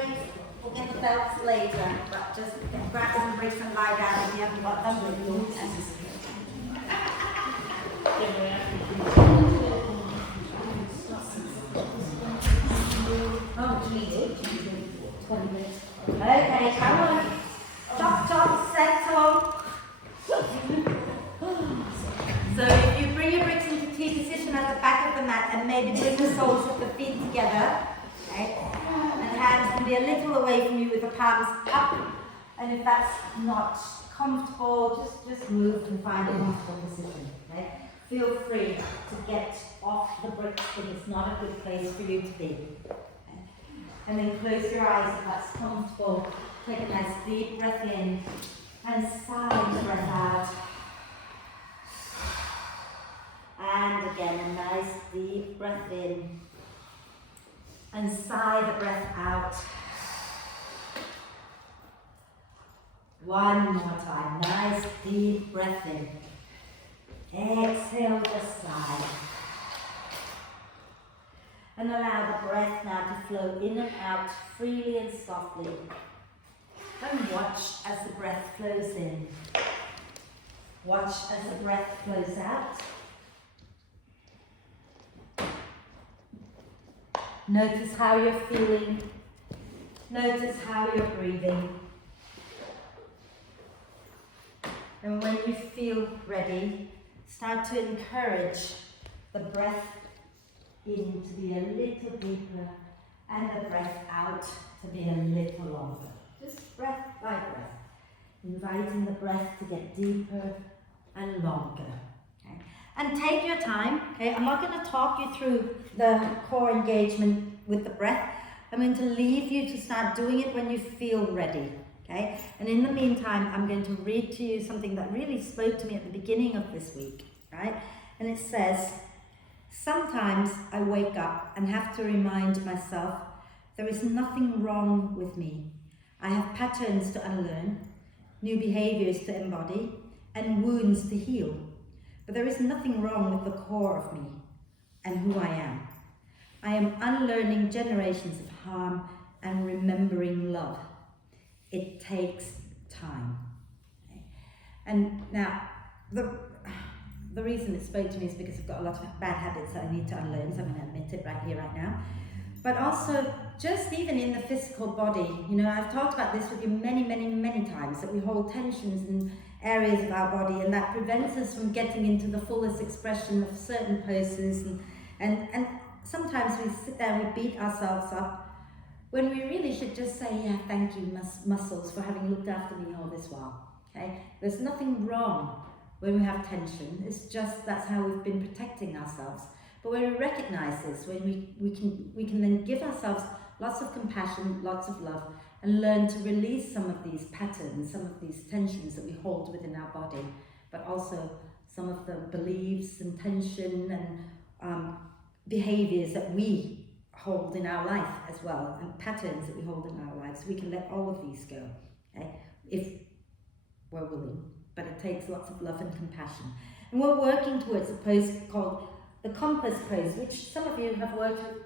bricks. We'll get the belts later, but just grab some bricks and lie down if you haven't got them. Oh, geez. 20 minutes. Okay, come on. Chop, chop, settle. So if you bring your bricks into T position at the back of the mat and maybe bring the soles of the feet together, okay? And hands can be a little away from you with the palms up. And if that's not comfortable, just move and find a comfortable position, okay? Feel free to get off the bricks if it's not a good place for you to be. Okay? And then close your eyes if that's comfortable. Take a nice deep breath in and sigh the breath out. And again, a nice deep breath in and sigh the breath out. One more time, nice deep breath in. Exhale the sigh. And allow the breath now to flow in and out freely and softly. And watch as the breath flows in. Watch as the breath flows out. Notice how you're feeling. Notice how you're breathing. And when you feel ready, start to encourage the breath in to be a little deeper and the breath out to be a little longer. Just breath by breath. Inviting the breath to get deeper and longer. And take your time, okay? I'm not going to talk you through the core engagement with the breath. I'm going to leave you to start doing it when you feel ready, okay? And in the meantime, I'm going to read to you something that really spoke to me at the beginning of this week, right? And it says, sometimes I wake up and have to remind myself there is nothing wrong with me. I have patterns to unlearn, new behaviors to embody, and wounds to heal. But there is nothing wrong with the core of me and who I am. I am unlearning generations of harm and remembering love. It takes time. Okay? And now, the reason it spoke to me is because I've got a lot of bad habits that I need to unlearn, so I'm going to admit it right here, right now. But also, just even in the physical body, you know, I've talked about this with you many, many, many times, that we hold tensions in areas of our body, and that prevents us from getting into the fullest expression of certain poses, and sometimes we sit there and we beat ourselves up when we really should just say, yeah, thank you muscles for having looked after me all this while. Okay, there's nothing wrong when we have tension. It's just that's how we've been protecting ourselves. But when we recognize this, when we can then give ourselves lots of compassion, lots of love, and learn to release some of these patterns, some of these tensions that we hold within our body, but also some of the beliefs and tension and behaviors that we hold in our life as well, and patterns that we hold in our lives. We can let all of these go, okay, if we're willing, but it takes lots of love and compassion. And we're working towards a pose called the compass pose, which some of you have worked with.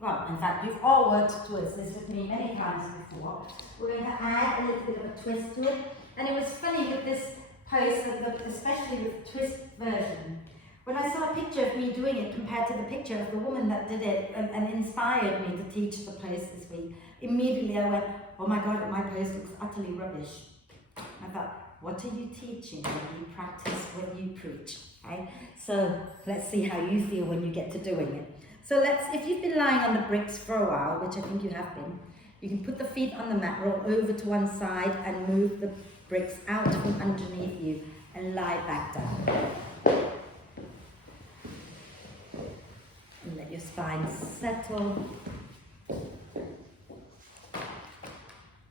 Well, in fact, you've all worked towards this with me many times before. We're going to add a little bit of a twist to it. And it was funny with this pose, especially with the twist version. When I saw a picture of me doing it compared to the picture of the woman that did it and inspired me to teach the pose this week, immediately I went, oh my God, my pose looks utterly rubbish. I thought, what are you teaching when you practice, when you preach? Okay? So let's see how you feel when you get to doing it. So if you've been lying on the bricks for a while, which I think you have been, you can put the feet on the mat, roll over to one side and move the bricks out from underneath you and lie back down. And let your spine settle.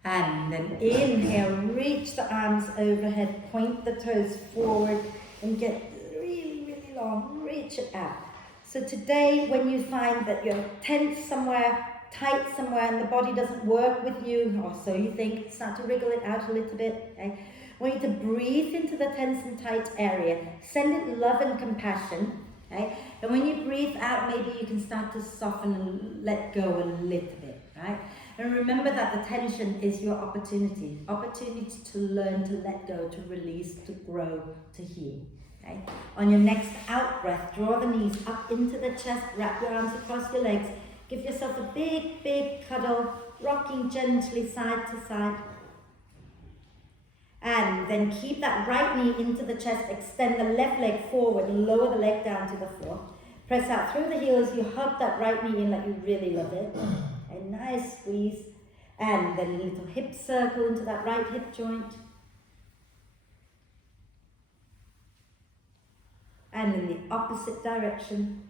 And then inhale, reach the arms overhead, point the toes forward and get really, really long, reach it out. So today, when you find that you're tense somewhere, tight somewhere, and the body doesn't work with you, or so you think, start to wriggle it out a little bit. Okay? I want you to breathe into the tense and tight area. Send it love and compassion. Okay? And when you breathe out, maybe you can start to soften and let go a little bit. Right? And remember that the tension is your opportunity to learn, to let go, to release, to grow, to heal. Okay? On your next out breath, draw the knees up into the chest, wrap your arms across your legs, give yourself a big, big cuddle, rocking gently side to side. And then keep that right knee into the chest, extend the left leg forward, lower the leg down to the floor. Press out through the heels, you hug that right knee in like you really love it. A nice squeeze. And then a little hip circle into that right hip joint. And in the opposite direction.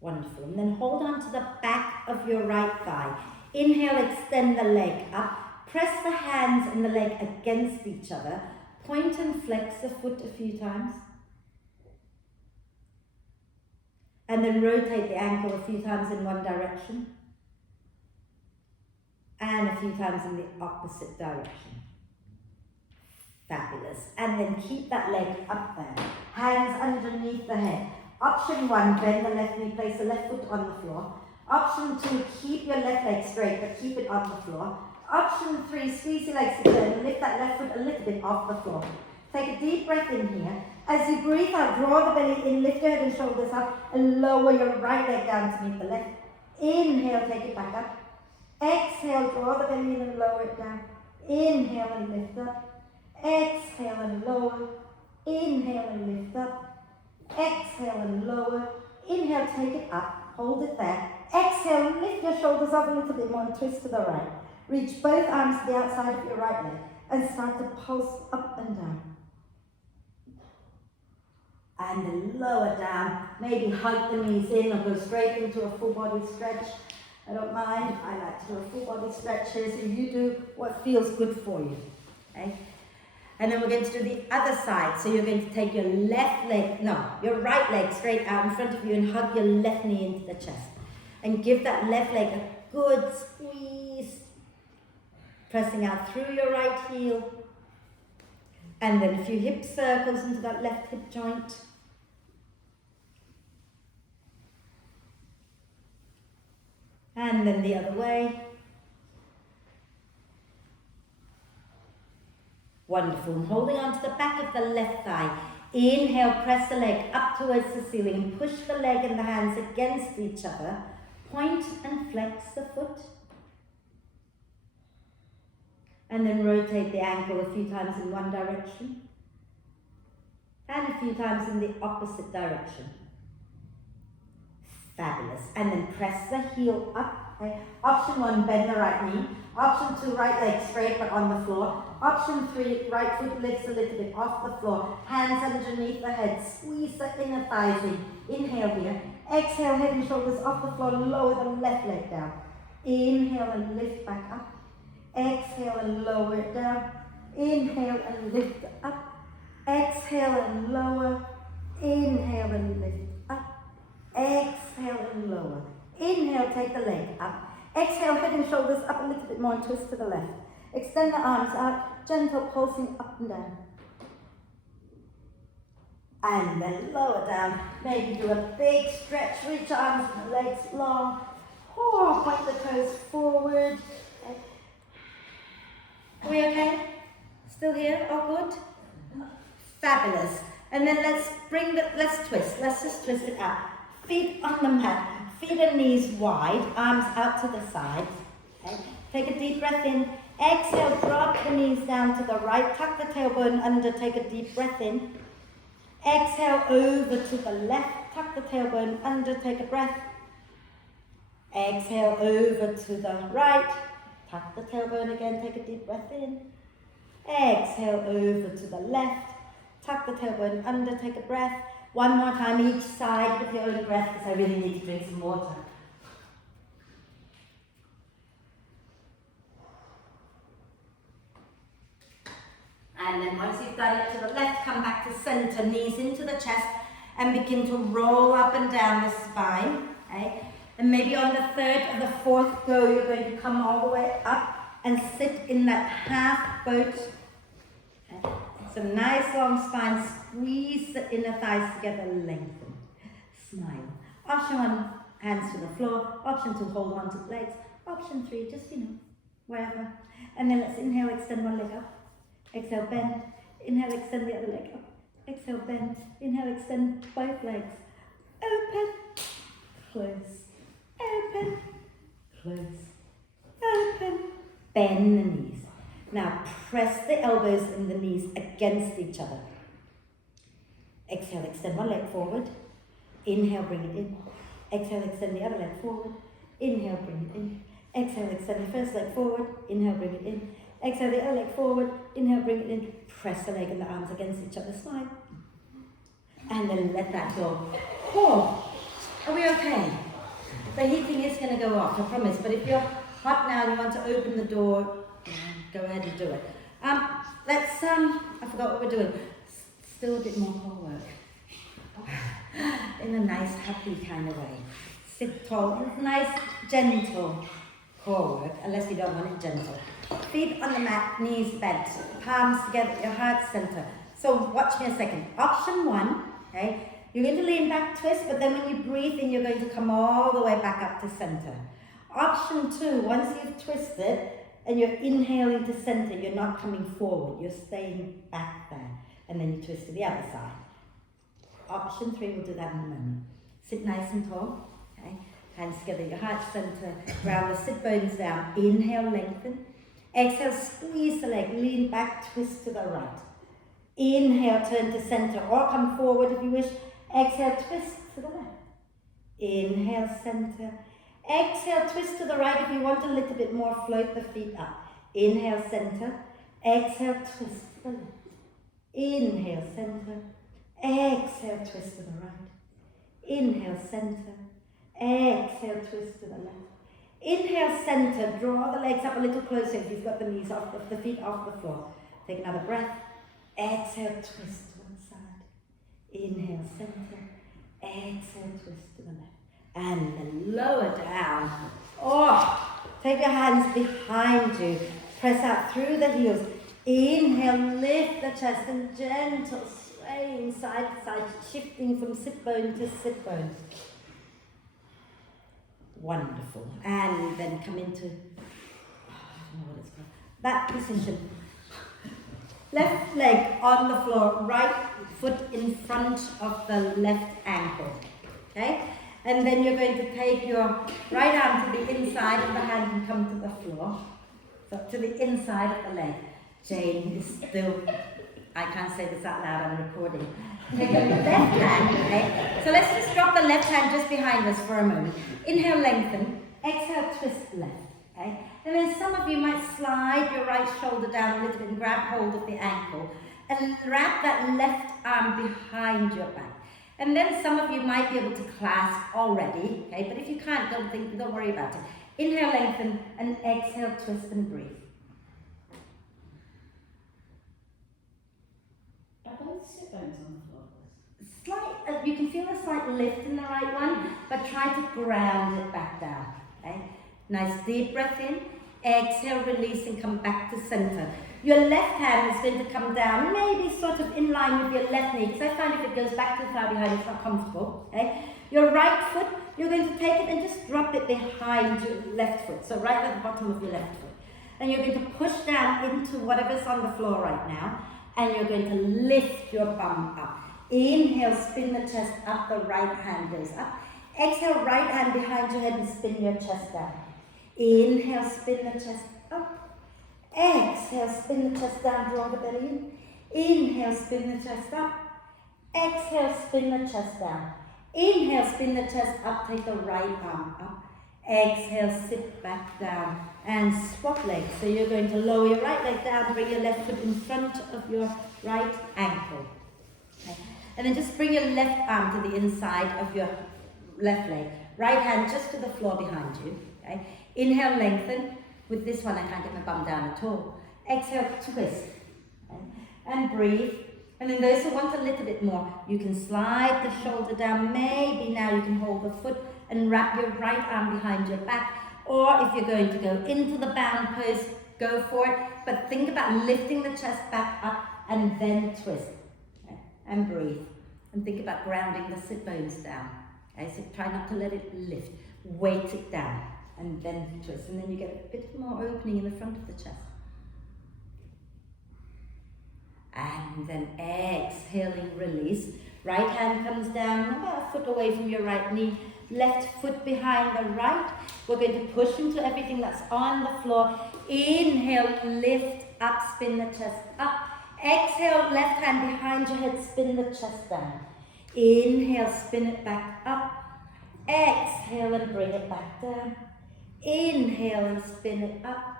Wonderful. And then hold on to the back of your right thigh. Inhale, extend the leg up. Press the hands and the leg against each other. Point and flex the foot a few times. And then rotate the ankle a few times in one direction. And a few times in the opposite direction. Fabulous. And then keep that leg up there. Hands underneath the head. Option 1, bend the left knee, place the left foot on the floor. Option 2, keep your left leg straight, but keep it on the floor. Option 3, squeeze your legs together and lift that left foot a little bit off the floor. Take a deep breath in here. As you breathe out, draw the belly in, lift your head and shoulders up, and lower your right leg down to meet the left. Inhale, take it back up. Exhale, draw the belly in and lower it down. Inhale and lift up. Exhale and lower. Inhale and lift up. Exhale and lower. Inhale, take it up. Hold it there. Exhale, lift your shoulders up a little bit more and twist to the right. Reach both arms to the outside of your right leg and start to pulse up and down. And then lower down. Maybe hug the knees in or go straight into a full body stretch. I don't mind. I like to do a full body stretch here, so you do what feels good for you. Okay? And then we're going to do the other side. So you're going to take your your right leg straight out in front of you and hug your left knee into the chest. And give that left leg a good squeeze. Pressing out through your right heel. And then a few hip circles into that left hip joint. And then the other way. Wonderful. And holding on to the back of the left thigh. Inhale, press the leg up towards the ceiling and push the leg and the hands against each other. Point and flex the foot. And then rotate the ankle a few times in one direction. And a few times in the opposite direction. Fabulous. And then press the heel up. Okay. Option 1, bend the right knee. Option 2, right leg straight but on the floor. Option 3, right foot lifts a little bit off the floor. Hands underneath the head. Squeeze the inner thighs in. Inhale here. Exhale, head and shoulders off the floor. Lower the left leg down. Inhale and lift back up. Exhale and lower it down. Inhale and lift up. Exhale and lower. Inhale and lift up. Exhale and lower. Inhale, take the leg up. Exhale, head and shoulders up a little bit more and twist to the left. Extend the arms out, gentle pulsing up and down. And then lower down. Maybe do a big stretch, reach arms and legs long. Point the toes forward. Are we okay? Still here? All good? Fabulous. And then let's twist. Let's just twist it out. Feet on the mat. Feet and knees wide. Arms out to the sides. Okay. Take a deep breath in. Exhale, drop the knees down to the right. Tuck the tailbone under. Take a deep breath in. Exhale over to the left. Tuck the tailbone under. Take a breath. Exhale over to the right. Tuck the tailbone again, take a deep breath in. Exhale over to the left. Tuck the tailbone under, take a breath. One more time each side with your own breath because I really need to drink some water. And then once you've done it to the left, come back to center, knees into the chest and begin to roll up and down the spine. Okay? And maybe on the third or the fourth go, you're going to come all the way up and sit in that half boat. Okay. So nice long spine, squeeze the inner thighs together, lengthen. Smile. Option 1, hands to the floor. Option 2, hold on to the legs. Option 3, just, wherever. And then let's inhale, extend one leg up. Exhale, bend. Inhale, extend the other leg up. Exhale, bend. Inhale, extend both legs. Open, close, open, close, open. Bend the knees. Now press the elbows and the knees against each other. Exhale, extend one leg forward. Inhale, bring it in. Exhale, extend the other leg forward. Inhale, bring it in. Exhale, extend the first leg forward. Inhale, bring it in. Exhale, the other leg forward. Inhale, bring it in. Press the leg and the arms against each other. Smile. And then let that go. Oh, are we okay? The heating is going to go off, I promise. But if you're hot now and you want to open the door, go ahead and do it. Let's, I forgot what we're doing. Still a bit more core work. In a nice, happy kind of way. Sit tall, nice, gentle core work, unless you don't want it gentle. Feet on the mat, knees bent, palms together, your heart center. So watch me a second. Option 1, okay, you're going to lean back, twist, but then when you breathe in, you're going to come all the way back up to center. Option 2, once you've twisted and you're inhaling to center, you're not coming forward, you're staying back there. And then you twist to the other side. Option 3, we'll do that in a moment. Sit nice and tall, okay? Hands together, your heart center, ground the sit bones down. Inhale, lengthen. Exhale, squeeze the leg, lean back, twist to the right. Inhale, turn to center, or come forward if you wish. Exhale, twist to the left. Inhale, center. Exhale, twist to the right. If you want a little bit more, float the feet up. Inhale, center. Exhale, twist to the left. Inhale, center. Exhale, twist to the right. Inhale, center. Exhale, twist to the left. Inhale, center. Draw the legs up a little closer if you've got the knees off, the feet off the floor. Take another breath. Exhale, twist to one side. Inhale, center. Exhale, twist to the left. And then lower down. Oh, take your hands behind you. Press out through the heels. Inhale, lift the chest and gentle swaying side to side, shifting from sit bone to sit bone. Wonderful. And then come into, I don't know what it's called, that position. Left leg on the floor, right foot in front of the left ankle. Okay? And then you're going to take your right arm to the inside of the hand and come to the floor. So to the inside of the leg. Jane is still, I can't say this out loud, I'm recording. Take the left hand, okay? So let's just drop the left hand just behind us for a moment. Inhale, lengthen. Exhale, twist left, okay? And then some of you might slide your right shoulder down a little bit and grab hold of the ankle and wrap that left arm behind your back. And then some of you might be able to clasp already, okay? But if you can't, don't worry about it. Inhale, lengthen, and exhale, twist and breathe. Are both sit bones on the floor? Slight, you can feel a slight lift in the right one, but try to ground it back down, okay? Nice deep breath in, exhale, release, and come back to center. Your left hand is going to come down, maybe sort of in line with your left knee, because I find if it goes back too far behind, it's not comfortable, okay? Your right foot, you're going to take it and just drop it behind your left foot, so right at the bottom of your left foot. And you're going to push down into whatever's on the floor right now, and you're going to lift your bum up. Inhale, spin the chest up, the right hand goes up. Exhale, right hand behind your head and spin your chest down. Inhale, spin the chest up. Exhale, spin the chest down, draw the belly in. Inhale, spin the chest up. Exhale, spin the chest down. Inhale, spin the chest up, take the right arm up. Exhale, sit back down and swap legs. So you're going to lower your right leg down, bring your left foot in front of your right ankle. Okay. And then just bring your left arm to the inside of your left leg. Right hand just to the floor behind you. Okay. Inhale, lengthen. With this one, I can't get my bum down at all. Exhale, twist. Okay. And breathe. And then those who want a little bit more, you can slide the shoulder down. Maybe now you can hold the foot and wrap your right arm behind your back. Or if you're going to go into the bound pose, go for it. But think about lifting the chest back up and then twist. Okay. And breathe. And think about grounding the sit bones down. Okay, so try not to let it lift. Weight it down and then twist, and then you get a bit more opening in the front of the chest. And then exhaling, release. Right hand comes down about a foot away from your right knee. Left foot behind the right. We're going to push into everything that's on the floor. Inhale, lift up, spin the chest up. Exhale, left hand behind your head, spin the chest down. Inhale, spin it back up. Exhale and bring it back down. Inhale and spin it up.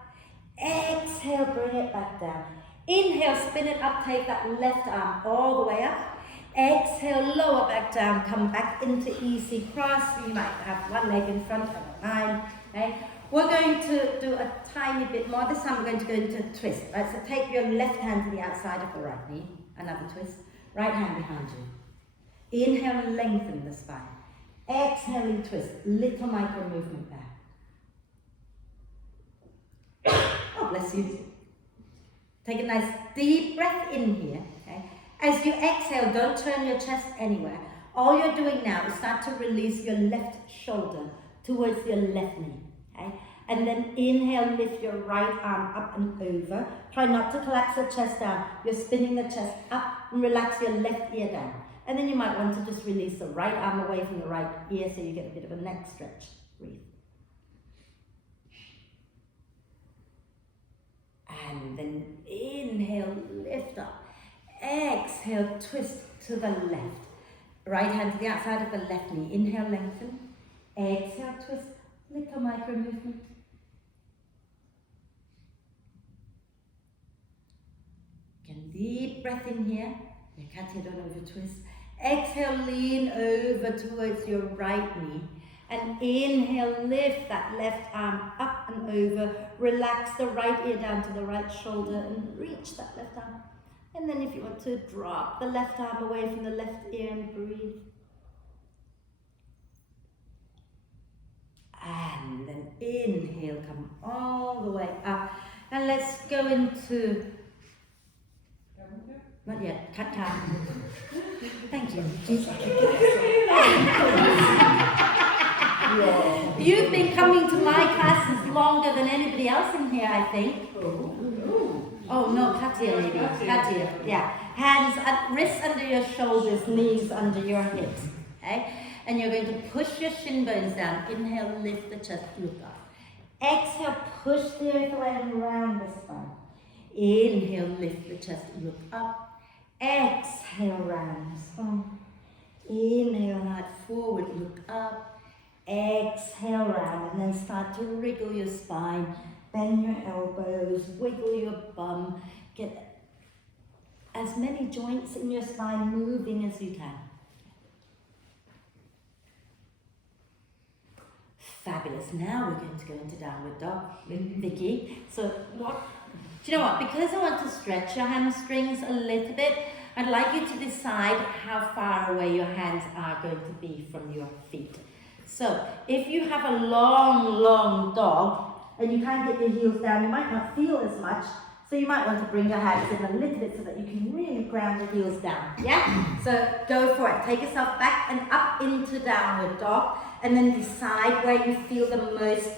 Exhale, bring it back down. Inhale, spin it up, take that left arm all the way up. Exhale, lower back down, come back into easy cross. You might have one leg in front and behind. Okay? We're going to do a tiny bit more. This time we're going to go into a twist. Right? So take your left hand to the outside of the right knee. Another twist. Right hand behind you. Inhale, lengthen the spine. Exhaling, twist. Little micro movement there. Oh, bless you. Take a nice deep breath in here. Okay? As you exhale, don't turn your chest anywhere. All you're doing now is start to release your left shoulder towards your left knee. Okay? And then inhale, lift your right arm up and over. Try not to collapse the chest down. You're spinning the chest up and relax your left ear down. And then you might want to just release the right arm away from the right ear so you get a bit of a neck stretch. Breathe. And then inhale, lift up. Exhale, twist to the left. Right hand to the outside of the left knee. Inhale, lengthen. Exhale, twist. Little micro movement. Again, deep breath in here. You can't don't over twist. Exhale, lean over towards your right knee. And inhale, lift that left arm up and over. Relax the right ear down to the right shoulder and reach that left arm. And then if you want to, drop the left arm away from the left ear and breathe. And then inhale, come all the way up. And let's go into... Not yet, cat cow. Thank you. You've been coming to my classes longer than anybody else in here, I think. Oh no, Katia maybe. Katia, yeah. Hands, wrists under your shoulders, knees under your hips. Okay? And you're going to push your shin bones down. Inhale, lift the chest, look up. Exhale, push the earth away and round the spine. Inhale, lift the chest, look up. Exhale, round the spine. Inhale, heart forward, look up. Exhale, round, and then start to wriggle your spine. Bend your elbows, wiggle your bum. Get as many joints in your spine moving as you can. Fabulous. Now we're going to go into downward dog with Vicky. So what? Do you know what? Because I want to stretch your hamstrings a little bit, I'd like you to decide how far away your hands are going to be from your feet. So if you have a long dog and you can't get your heels down, you might not feel as much. So you might want to bring your hands in a little bit so that you can really ground your heels down. Yeah? So go for it. Take yourself back and up into downward dog. And then decide where you feel the most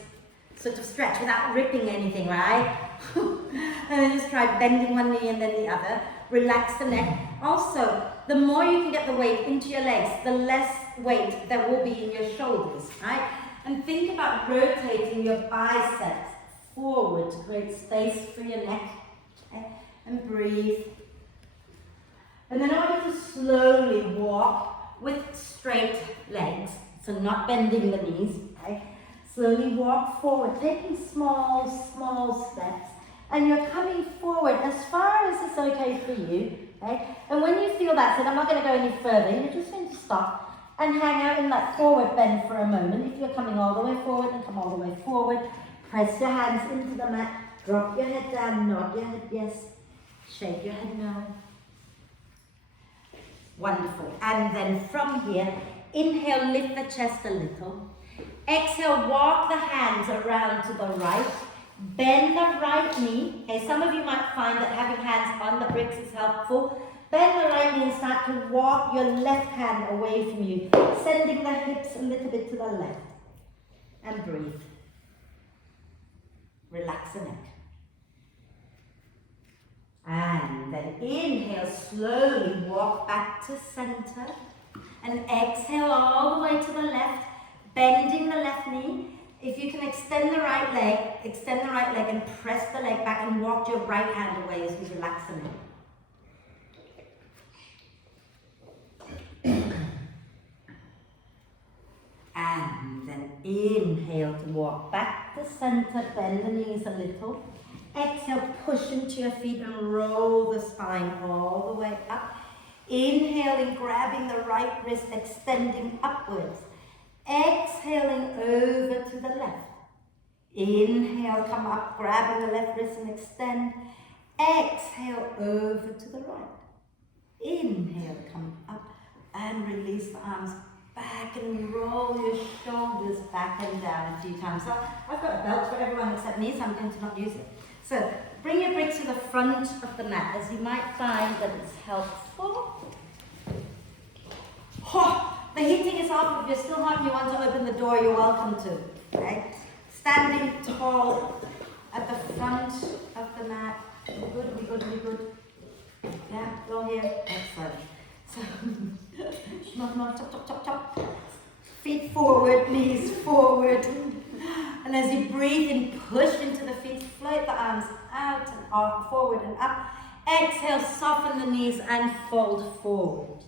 sort of stretch without ripping anything, right? And then just try bending one knee and then the other. Relax the neck. Also, the more you can get the weight into your legs, the less weight there will be in your shoulders, right? And think about rotating your biceps forward to create space for your neck. Okay? And breathe. And then I want you to slowly walk with straight legs. So not bending the knees, okay? Slowly walk forward, taking small steps. And you're coming forward as far as it's okay for you, okay? And when you feel that, so I'm not going to go any further, you're just going to stop and hang out in that forward bend for a moment. If you're coming all the way forward, then come all the way forward. Press your hands into the mat, drop your head down, nod your head yes, shake your head no. Wonderful. And then from here, inhale, lift the chest a little. Exhale, walk the hands around to the right. Bend the right knee. Okay, some of you might find that having hands on the bricks is helpful. Bend the right knee and start to walk your left hand away from you, sending the hips a little bit to the left. And breathe. Relax the neck. And then inhale, slowly walk back to center. And exhale all the way to the left, bending the left knee. If you can extend the right leg and press the leg back and walk your right hand away as we relax the neck. And then inhale to walk back to center, bend the knees a little. Exhale, push into your feet and roll the spine all the way up. Inhaling, grabbing the right wrist, extending upwards. Exhaling over to the left. Inhale, come up, grabbing the left wrist and extend. Exhale over to the right. Inhale, come up and release the arms back and roll your shoulders back and down a few times. So I've got a belt for everyone except me, so I'm going to not use it. So bring your bricks to the front of the mat, as you might find that it's helpful. Oh, the heating is off. If you're still hot and you want to open the door, you're welcome to. Okay? Standing tall at the front of the mat. Good. Yeah, go here. Excellent. So, chop. Feet forward, knees forward. And as you breathe in, push into the feet, float the arms out and up, forward and up. Exhale, soften the knees and fold forward.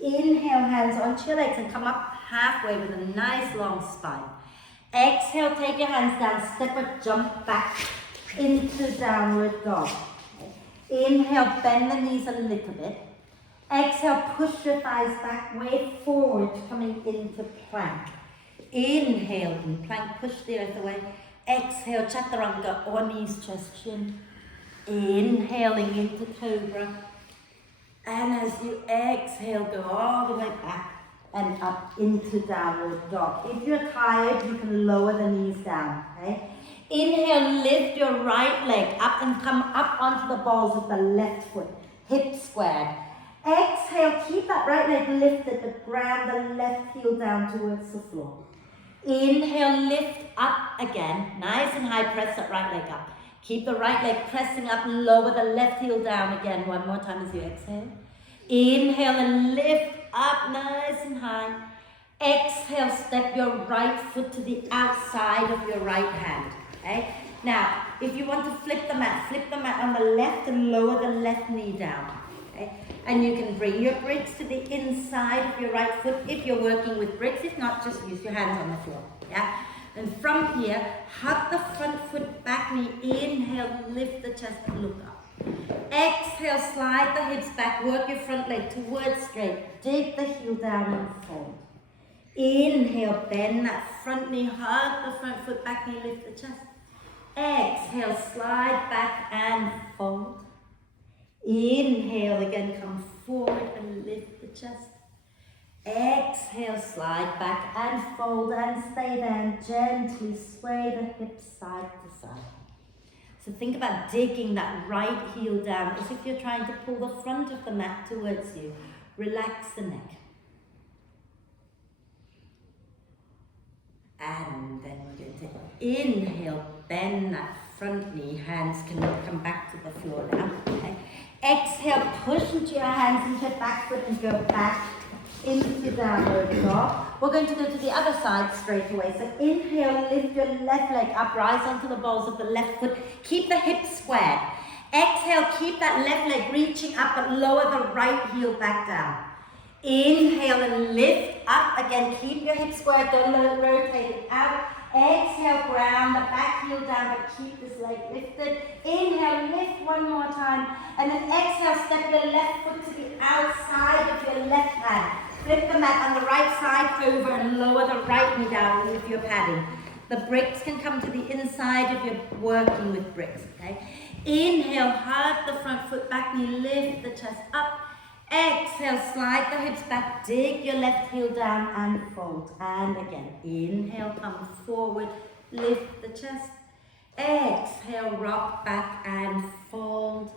Inhale, hands onto your legs and come up halfway with a nice long spine. Exhale, take your hands down, step or jump back into downward dog. Inhale, bend the knees a little bit. Exhale, push your thighs back, way forward, coming into plank. Inhale, in plank, push the earth away. Exhale, chaturanga, or knees, chest, chin. Inhaling into cobra. And as you exhale, go all the way back and up into downward dog. If you're tired, you can lower the knees down, okay? Inhale, lift your right leg up and come up onto the balls of the left foot, hips squared. Exhale, keep that right leg lifted, but ground the left heel down towards the floor. Inhale, lift up again, nice and high, press that right leg up. Keep the right leg pressing up, lower the left heel down again. One more time as you exhale. Inhale and lift up nice and high. Exhale, step your right foot to the outside of your right hand. Okay? Now, if you want to flip the mat on the left and lower the left knee down. Okay? And you can bring your bricks to the inside of your right foot if you're working with bricks. If not, just use your hands on the floor. Yeah? And from here, hug the front foot, back knee. Inhale, lift the chest and look up. Exhale, slide the hips back, work your front leg towards straight. Dig the heel down and fold. Inhale, bend that front knee, hug the front foot, back knee, lift the chest. Exhale, slide back and fold. Inhale, again, come forward and lift the chest. Exhale, slide back and fold and stay there and gently sway the hips side to side. So think about digging that right heel down as if you're trying to pull the front of the mat towards you. Relax the neck. And then we're going to inhale, bend that front knee. Hands can come back to the floor now. Okay. Exhale, push into your hands into your back foot and go back into downward dog. We're going to go to the other side straight away. So inhale, lift your left leg up, rise onto the balls of the left foot. Keep the hips squared. Exhale, keep that left leg reaching up, but lower the right heel back down. Inhale and lift up again. Keep your hips squared, don't rotate it out. Exhale, ground the back heel down, but keep this leg lifted. Inhale, lift one more time. And then exhale, step your left foot to the outside of your left hand. Flip the mat on the right side over and lower the right knee down with your padding. The bricks can come to the inside if you're working with bricks, okay? Inhale, hug the front foot, back knee, lift the chest up. Exhale, slide the hips back, dig your left heel down and fold. And again, inhale, come forward, lift the chest. Exhale, rock back and fold.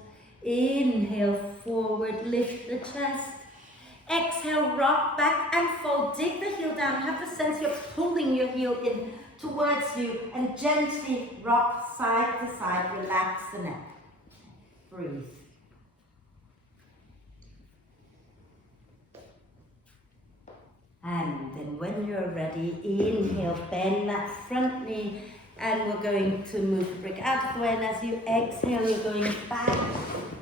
Inhale, forward, lift the chest. Exhale, rock back and fold. Dig the heel down. Have the sense you're pulling your heel in towards you and gently rock side to side. Relax the neck. Breathe. And then when you're ready, inhale, bend that front knee, and we're going to move the brick out of the way. And as you exhale, you're going back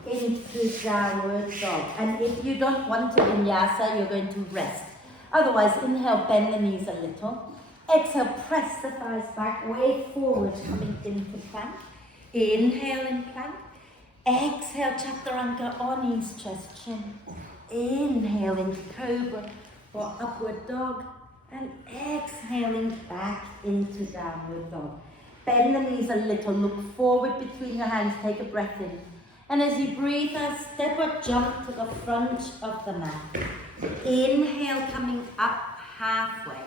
into downward dog. And if you don't want to vinyasa, you're going to rest. Otherwise, inhale, bend the knees a little. Exhale, press the thighs back, way forward, coming into plank. Inhale in plank. Exhale, chaturanga or knees, chest, chin. Inhale into cobra or upward dog. And exhaling back into downward dog. Bend the knees a little, look forward between your hands, take a breath in. And as you breathe out, step or jump to the front of the mat. Inhale, coming up halfway.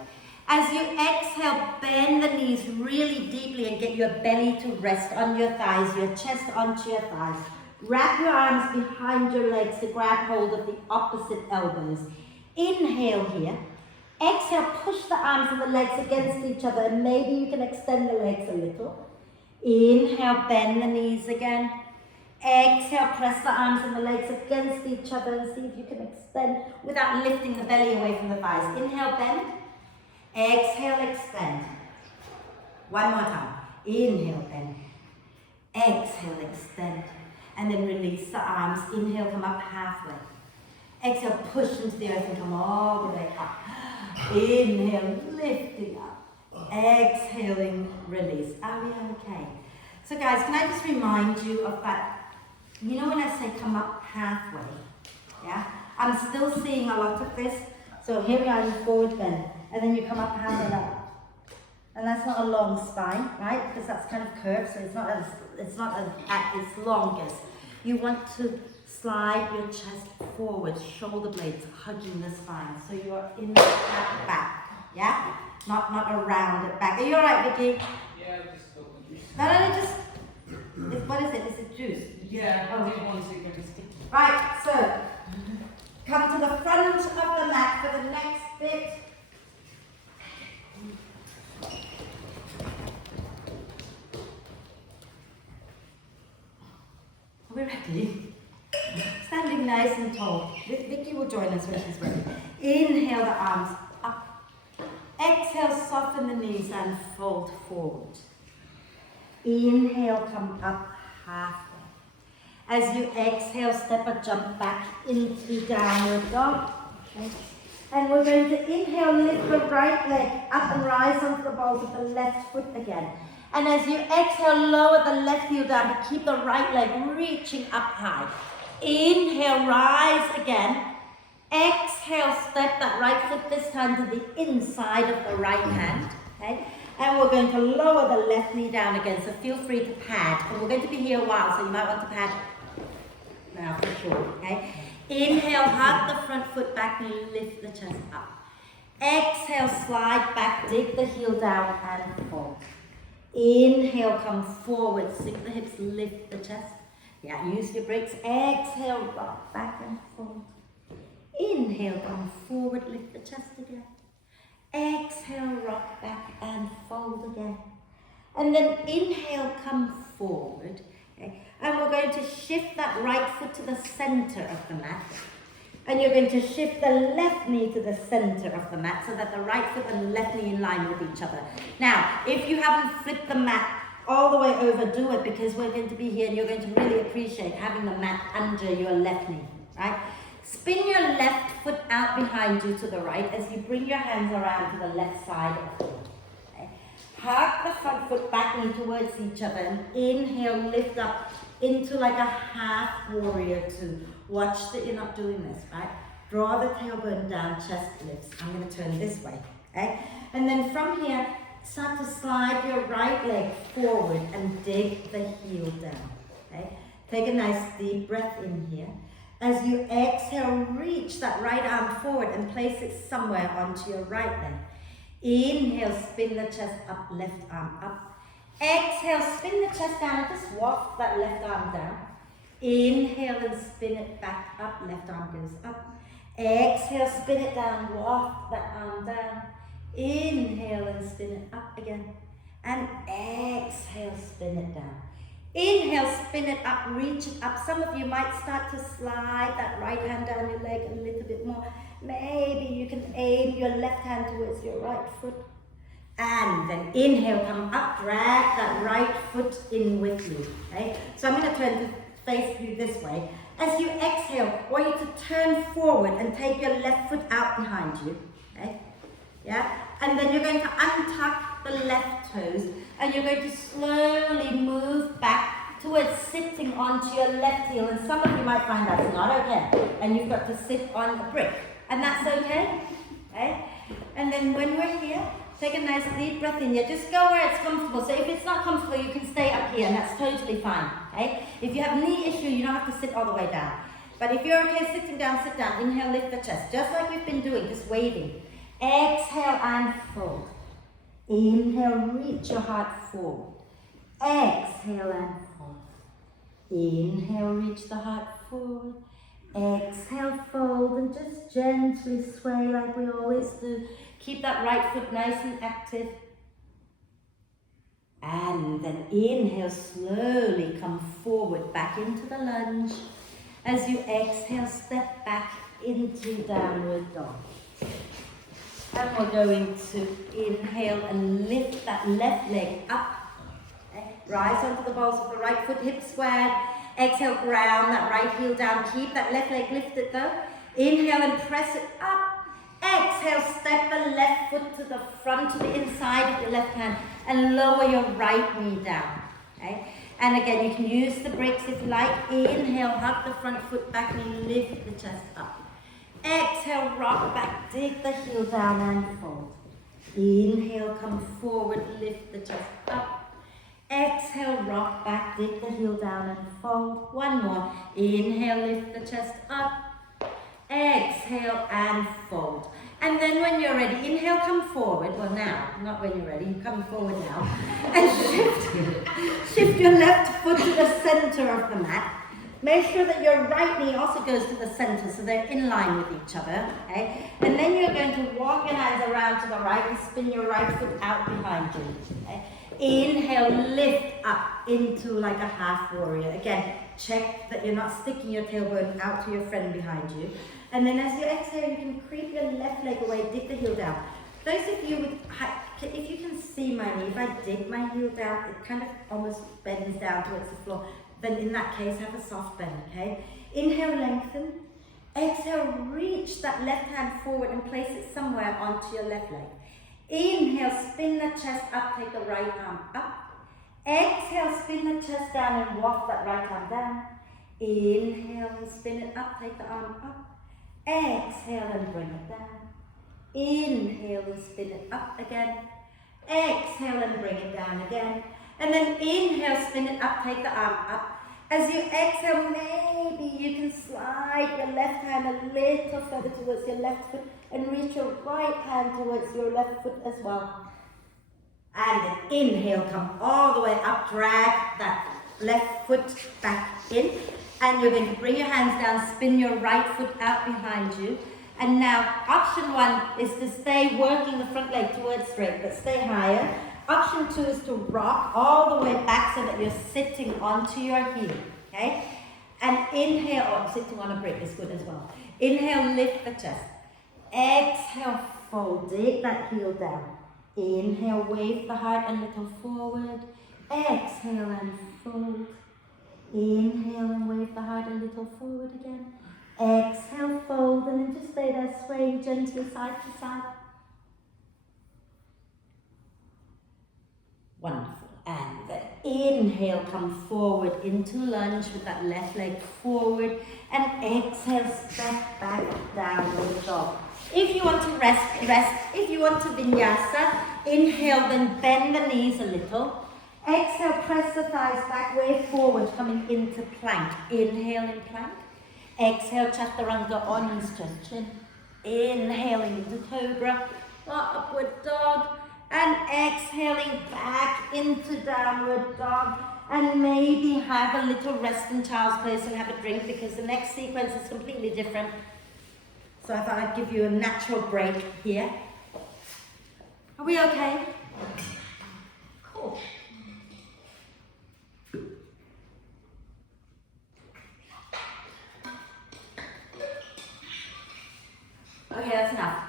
As you exhale, bend the knees really deeply and get your belly to rest on your thighs, your chest onto your thighs. Wrap your arms behind your legs to grab hold of the opposite elbows. Inhale here. Exhale, push the arms and the legs against each other, and maybe you can extend the legs a little. Inhale, bend the knees again. Exhale, press the arms and the legs against each other and see if you can extend without lifting the belly away from the thighs. Inhale, bend. Exhale, extend. One more time. Inhale, bend. Exhale, extend. And then release the arms. Inhale, come up halfway. Exhale, push into the earth and come all the way up. Inhale, lifting up. Exhaling, release. Are we okay? So guys, can I just remind you of that? You know when I say come up halfway? Yeah? I'm still seeing a lot of this. So here we are in forward bend. And then you come up halfway up. And that's not a long spine, right? Because that's kind of curved, so it's not at its longest. You want to slide your chest forward, shoulder blades hugging the spine. So you are in the back, yeah? Not around it back. Are you alright, Vicky? Yeah, just open. No, just, what is it? Is it juice? Yeah, oh. I want to see if it's Right, so, come to the front of the mat for the next bit. Are we ready? Standing nice and tall. Vicky will join us when she's ready. Inhale the arms up. Exhale, soften the knees and fold forward. Inhale, come up halfway. As you exhale, step or jump back into downward dog. Okay. And we're going to inhale, lift the right leg up and rise onto the balls of the left foot again. And as you exhale, lower the left heel down, but keep the right leg reaching up high. Inhale, rise again. Exhale, step that right foot this time to the inside of the right hand. Okay? And we're going to lower the left knee down again, so feel free to pad. And we're going to be here a while, so you might want to pad now for sure. Okay? Inhale, hug the front foot back and lift the chest up. Exhale, slide back, dig the heel down and fold. Inhale, come forward, sink the hips, lift the chest. Yeah, use your brakes. Exhale, rock back and fold. Inhale, come forward, lift the chest again. Exhale, rock back and fold again. And then inhale, come forward. Okay? And we're going to shift that right foot to the center of the mat. And you're going to shift the left knee to the center of the mat so that the right foot and the left knee in line with each other. Now, if you haven't flipped the mat all the way over, do it, because we're going to be here and you're going to really appreciate having the mat under your left knee, right? Spin your left foot out behind you to the right as you bring your hands around to the left side of the foot. Okay? Hug the front foot back knee towards each other and inhale, lift up into like a half warrior two. Watch that you're not doing this, right? Draw the tailbone down, chest lifts. I'm going to turn this way, okay? And then from here, start to slide your right leg forward and dig the heel down, okay? Take a nice deep breath in here. As you exhale, reach that right arm forward and place it somewhere onto your right leg. Inhale, spin the chest up, left arm up. Exhale, spin the chest down and just waft that left arm down. Inhale and spin it back up, left arm goes up. Exhale, spin it down, waft that arm down. Inhale and spin it up again. And exhale, spin it down. Inhale, spin it up, reach it up. Some of you might start to slide that right hand down your leg a little bit more. Maybe you can aim your left hand towards your right foot. And then inhale, come up, drag that right foot in with you. Okay? So I'm going to turn the face you this way. As you exhale, I want you to turn forward and take your left foot out behind you. Okay? Yeah? And then you're going to untuck the left toes and you're going to slowly move back towards sitting onto your left heel. And some of you might find that's not okay. And you've got to sit on a brick. And that's okay. Okay? And then when we're here, take a nice deep breath in here. Just go where it's comfortable. So if it's not comfortable, you can stay up here and that's totally fine. Okay? If you have knee issue, you don't have to sit all the way down. But if you're okay sitting down, sit down. Inhale, lift the chest. Just like we've been doing, just waving. Exhale and fold. Inhale, reach your heart forward. Exhale and fold. Inhale, reach the heart forward. Exhale, fold and just gently sway like we always do. Keep that right foot nice and active. And then inhale, slowly come forward back into the lunge. As you exhale, step back into downward dog. And we're going to inhale and lift that left leg up. Okay. Rise onto the balls of the right foot, hip squared. Exhale, ground that right heel down. Keep that left leg lifted though. Inhale and press it up. Exhale, step the left foot to the front, to the inside of your left hand and lower your right knee down. Okay? And again, you can use the brakes if you like. Inhale, hug the front foot back, knee, lift the chest up. Exhale, rock back, dig the heel down and fold. Inhale, come forward, lift the chest up. Exhale, rock back, dig the heel down and fold. One more. Inhale, lift the chest up. Exhale and fold. And then when you're ready, inhale, come forward. Well now, not when you're ready, you come forward now. And shift your left foot to the center of the mat. Make sure that your right knee also goes to the center so they're in line with each other. Okay? And then you're going to walk your hands around to the right and spin your right foot out behind you. Okay? Inhale, lift up into like a half warrior. Again, check that you're not sticking your tailbone out to your friend behind you. And then as you exhale, you can creep your left leg away, dig the heel down. Those of you with, if you can see my knee, if I dig my heel down, it kind of almost bends down towards the floor. Then in that case, have a soft bend, okay? Inhale, lengthen. Exhale, reach that left hand forward and place it somewhere onto your left leg. Inhale, spin the chest up, take the right arm up. Exhale, spin the chest down and waft that right arm down. Inhale and spin it up, take the arm up. Exhale and bring it down. Inhale and spin it up again. Exhale and bring it down again. And then inhale, spin it up, take the arm up. As you exhale, maybe you can slide your left hand a little further towards your left foot and reach your right hand towards your left foot as well. And then inhale, come all the way up, drag that left foot back in. And you're going to bring your hands down, spin your right foot out behind you. And now, option one is to stay working the front leg towards straight, but stay higher. Option two is to rock all the way back so that you're sitting onto your heel, okay? And inhale, or sitting on a brick is good as well. Inhale, lift the chest. Exhale, fold, dig that heel down. Inhale, wave the heart a little forward. Exhale and fold. Inhale and wave the heart a little forward again. Exhale, fold, and then just stay there swaying gently side to side. Wonderful. And then inhale, come forward into lunge with that left leg forward. And exhale, step back, downward dog. If you want to rest, rest. If you want to vinyasa, inhale, then bend the knees a little. Exhale, press the thighs back, way forward, coming into plank. Inhale in plank. Exhale, chaturanga on knees, just chin. Inhaling into cobra, or upward dog. And exhaling back into downward dog. And maybe have a little rest in child's pose and have a drink because the next sequence is completely different. So I thought I'd give you a natural break here. Are we okay? Cool. Okay, that's enough.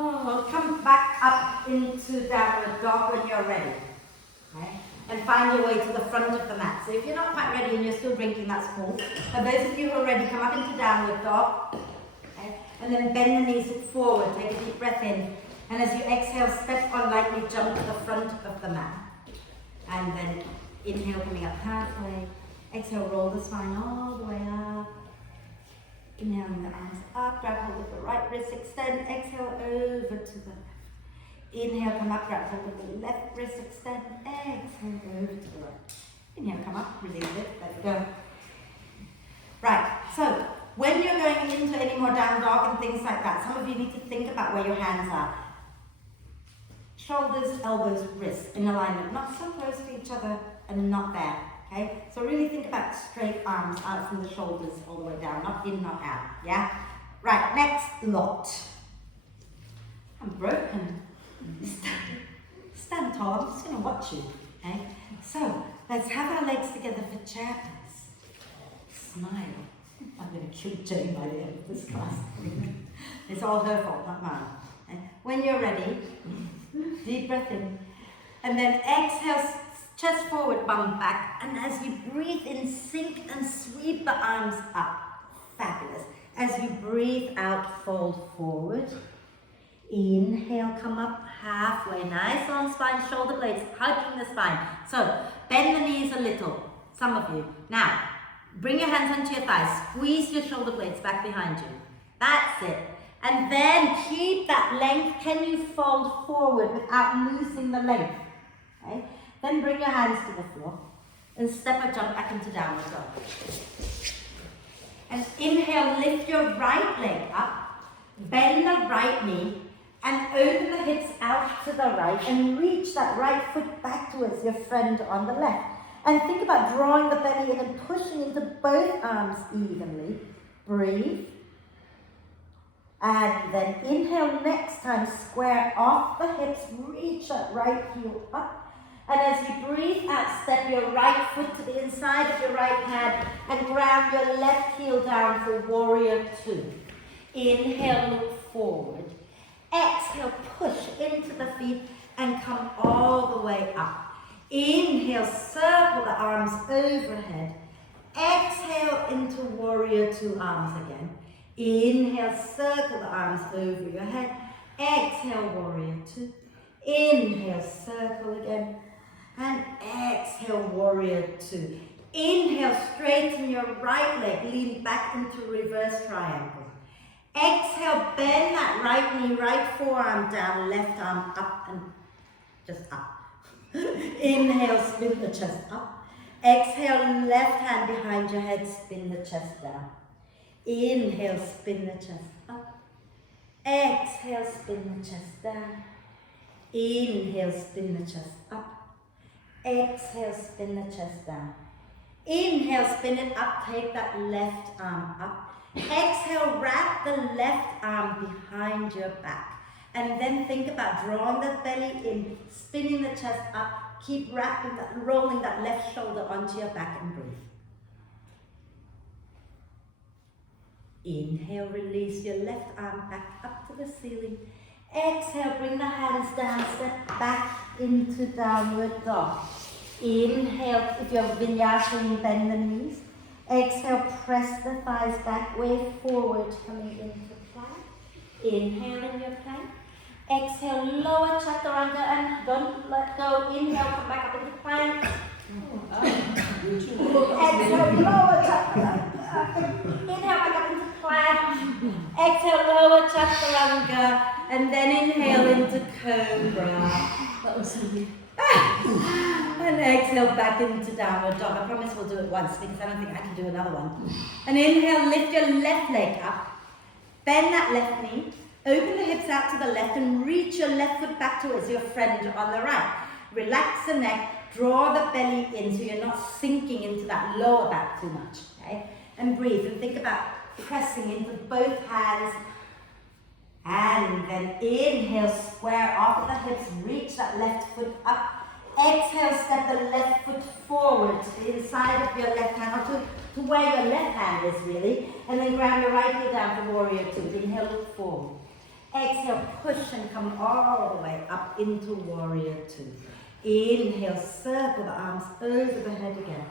Oh, come back up into downward dog when you're ready. Okay? And find your way to the front of the mat. So if you're not quite ready and you're still drinking, that's cool. But those of you who are ready, come up into downward dog. Okay? And then bend the knees forward. Take a deep breath in. And as you exhale, step on lightly, jump to the front of the mat. And then inhale, coming up halfway. Exhale, roll the spine all the way up. Inhaling the arms up, grab hold of the right wrist, extend, exhale over to the left. Inhale, come up, grab hold of the left wrist, extend, exhale, over to the right. Inhale, come up, release it, let go. Right, so when you're going into any more down dog and things like that, some of you need to think about where your hands are. Shoulders, elbows, wrists in alignment, not so close to each other and not there. Okay, so really think about straight arms out from the shoulders all the way down, not in, not out, yeah? Right, next lot. I'm broken. Stand tall, I'm just going to watch you, okay? So, let's have our legs together for chair pose. Smile. I'm going to kill Jane by the end of this class. It's all her fault, not mine. Okay? When you're ready, deep breath in, and then exhale, chest forward, bum back, and as you breathe in, sink and sweep the arms up. Fabulous. As you breathe out, fold forward. Inhale, come up halfway. Nice long spine, shoulder blades hugging the spine. So, bend the knees a little, some of you. Now, bring your hands onto your thighs. Squeeze your shoulder blades back behind you. That's it. And then keep that length. Can you fold forward without losing the length? Okay? Then bring your hands to the floor and step or jump back into downward dog. And inhale, lift your right leg up, bend the right knee, and open the hips out to the right and reach that right foot back towards your friend on the left. And think about drawing the belly in and pushing into both arms evenly. Breathe. And then inhale next time, square off the hips, reach that right heel up. And as you breathe out, step your right foot to the inside of your right hand and ground your left heel down for warrior two. Inhale, look forward. Exhale, push into the feet and come all the way up. Inhale, circle the arms overhead. Exhale into warrior two, arms again. Inhale, circle the arms over your head. Exhale, warrior two. Inhale, circle again. And exhale, warrior two. Inhale, straighten your right leg, lean back into reverse triangle. Exhale, bend that right knee, right forearm down, left arm up and just up. Inhale, spin the chest up. Exhale, left hand behind your head, spin the chest down. Inhale, spin the chest up. Exhale, spin the chest down. Inhale, spin the chest up. Exhale, spin the chest down. Inhale, spin it up, take that left arm up. Exhale, wrap the left arm behind your back. And then think about drawing the belly in, spinning the chest up, keep wrapping that, rolling that left shoulder onto your back and breathe. Inhale, release your left arm back up to the ceiling. Exhale, bring the hands down, step back into downward dog. Inhale, if you're vinyasa, bend the knees. Exhale, press the thighs back, way forward, coming into plank. Inhale in your plank. Exhale, lower chaturanga and don't let go. Inhale, come back up into plank. Exhale, lower chaturanga. Inhale, back up into plank. Exhale, lower chaturanga. And then inhale into cobra. That was something. And exhale back into downward dog. I promise we'll do it once because I don't think I can do another one. And inhale, lift your left leg up. Bend that left knee. Open the hips out to the left and reach your left foot back towards your friend on the right. Relax the neck, draw the belly in so you're not sinking into that lower back too much, okay? And breathe and think about pressing into both hands. And then inhale, square off the hips, reach that left foot up. Exhale, step the left foot forward to the inside of your left hand, or to where your left hand is really. And then ground your right heel down for warrior two. Inhale, look forward. Exhale, push and come all the way up into warrior two. Inhale, circle the arms over the head again.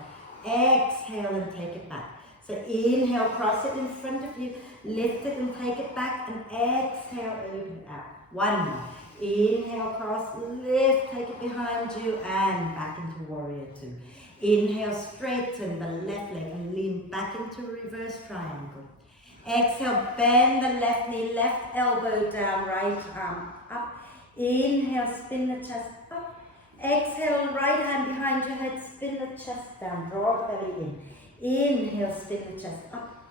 Exhale and take it back. So inhale, cross it in front of you, lift it and take it back, and exhale, open out. One more. Inhale, cross, lift, take it behind you, and back into warrior two. Inhale, straighten the left leg and lean back into reverse triangle. Exhale, bend the left knee, left elbow down, right arm up. Inhale, spin the chest up. Exhale, right hand behind your head, spin the chest down, draw the belly in. Inhale, spin the chest up.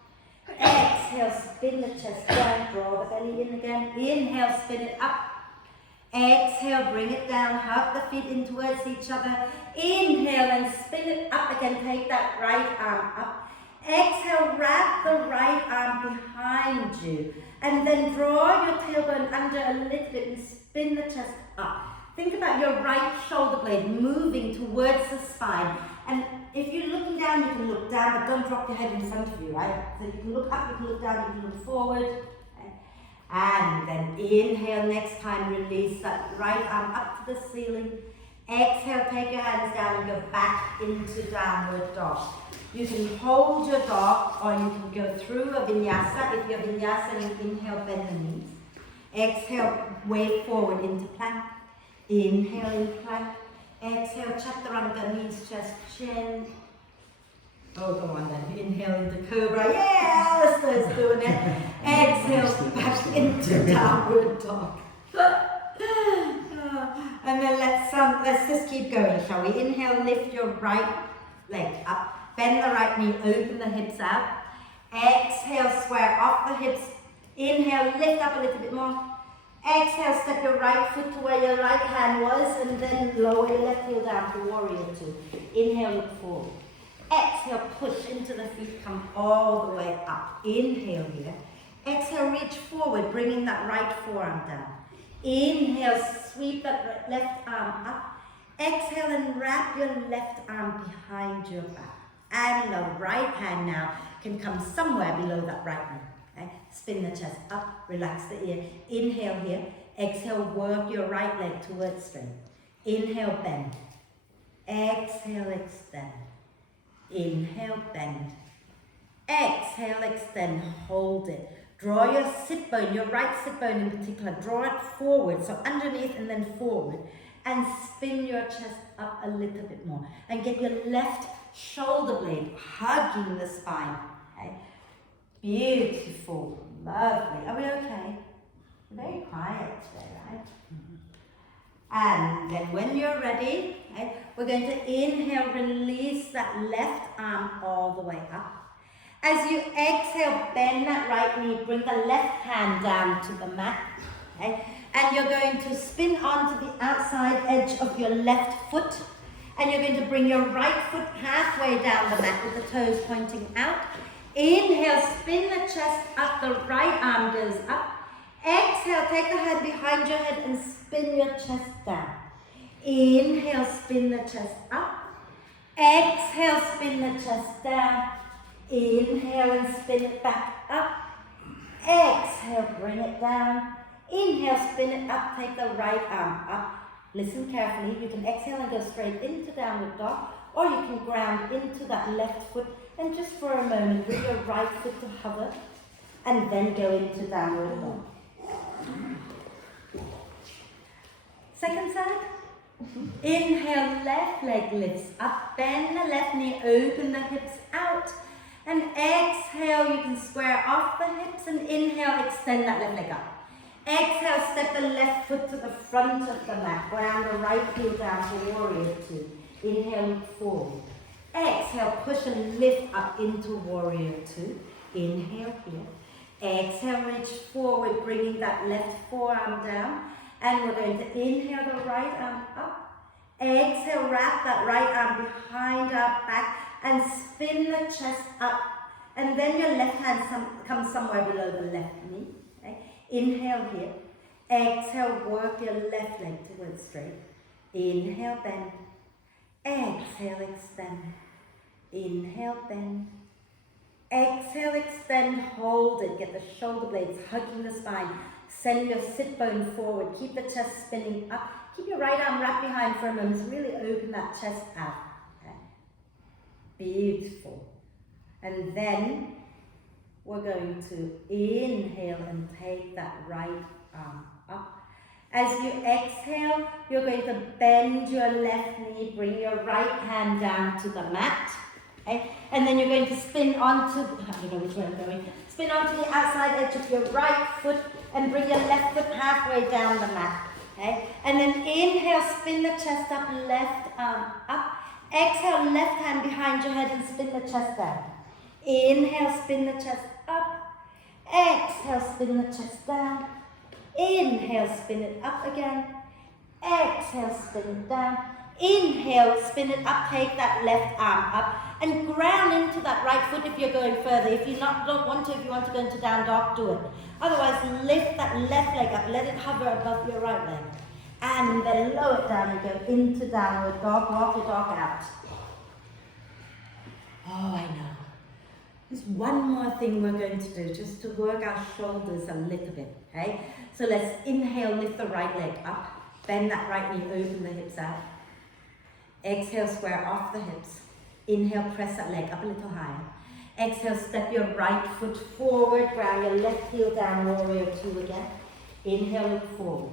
Exhale, spin the chest down, draw the belly in again. Inhale, spin it up. Exhale, bring it down, hug the feet in towards each other. Inhale and spin it up again, take that right arm up. Exhale, wrap the right arm behind you. And then draw your tailbone under a little bit and spin the chest up. Think about your right shoulder blade moving towards the spine. And if you're looking down, you can look down, but don't drop your head in front of you, right? So you can look up, you can look down, you can look forward. Okay? And then inhale, next time release that right arm up to the ceiling. Exhale, take your hands down and go back into downward dog. You can hold your dog or you can go through a vinyasa. If you're vinyasa, you inhale, bend the knees. Exhale, wave forward into plank. Inhale in plank. Exhale, chaturanga, knees, chest, chin. Oh, go on then. Inhale into cobra. Yeah, let's doing it. Exhale, back into downward dog. And then let's just keep going, shall we? Inhale, lift your right leg up. Bend the right knee, open the hips out. Exhale, square off the hips. Inhale, lift up a little bit more. Exhale, step your right foot to where your right hand was, and then lower your left heel down for warrior two. Inhale, look forward. Exhale, push into the feet, come all the way up. Inhale here. Exhale, reach forward, bringing that right forearm down. Inhale, sweep that left arm up. Exhale and wrap your left arm behind your back. And the right hand now can come somewhere below that right knee. Okay? Spin the chest up, relax the ear. Inhale here. Exhale, work your right leg towards straight. Inhale, bend. Exhale, extend. Inhale, bend. Exhale, extend, hold it. Draw your sit bone, your right sit bone in particular, draw it forward, so underneath and then forward. And spin your chest up a little bit more. And get your left shoulder blade hugging the spine. Okay? Beautiful, lovely. Are we okay? Very quiet today, right? And then when you're ready, okay, we're going to inhale, release that left arm all the way up. As you exhale, bend that right knee, bring the left hand down to the mat. Okay? And you're going to spin onto the outside edge of your left foot. And you're going to bring your right foot halfway down the mat with the toes pointing out. Inhale, spin the chest up, the right arm goes up. Exhale, take the hand behind your head and spin your chest down. Inhale, spin the chest up. Exhale, spin the chest down. Inhale and spin it back up. Exhale, bring it down. Inhale, spin it up, take the right arm up. Listen carefully, you can exhale and go straight into downward dog, or you can ground into that left foot and just for a moment bring your right foot to hover and then go into downward dog. Second side. Inhale, left leg lifts up, bend the left knee, open the hips out. And exhale, you can square off the hips and inhale, extend that left leg up. Exhale, step the left foot to the front of the mat, ground the right heel down for warrior two. Inhale, look forward. Exhale, push and lift up into warrior two. Inhale here. Exhale, reach forward, bringing that left forearm down. And we're going to inhale the right arm up. Exhale, wrap that right arm behind our back and spin the chest up. And then your left hand comes somewhere below the left knee. Okay? Inhale here. Exhale, work your left leg towards straight. Inhale, bend. Exhale, extend. Inhale, bend. Exhale, extend, hold it. Get the shoulder blades hugging the spine. Send your sit bone forward. Keep the chest spinning up. Keep your right arm wrapped behind for a moment. Really open that chest out. Okay. Beautiful. And then we're going to inhale and take that right arm up. As you exhale, you're going to bend your left knee, bring your right hand down to the mat. Okay? And then you're going to spin onto, I don't know which way I'm going, spin onto the outside edge of your right foot and bring your left foot halfway down the mat. Okay? And then inhale, spin the chest up, left arm up. Exhale, left hand behind your head and spin the chest down. Inhale, spin the chest up. Exhale, spin the chest down. Inhale, spin it up again. Exhale, spin it down. Inhale, spin it up, take that left arm up and ground into that right foot if you're going further. If you don't want to, if you want to go into down dog, do it. Otherwise, lift that left leg up, let it hover above your right leg. And then lower it down and go into downward dog, walk your dog out. Oh, I know. There's one more thing we're going to do, just to work our shoulders a little bit, okay? So let's inhale, lift the right leg up, bend that right knee, open the hips out. Exhale, square off the hips. Inhale, press that leg up a little higher. Exhale, step your right foot forward, ground your left heel down, warrior two again. Inhale, look forward.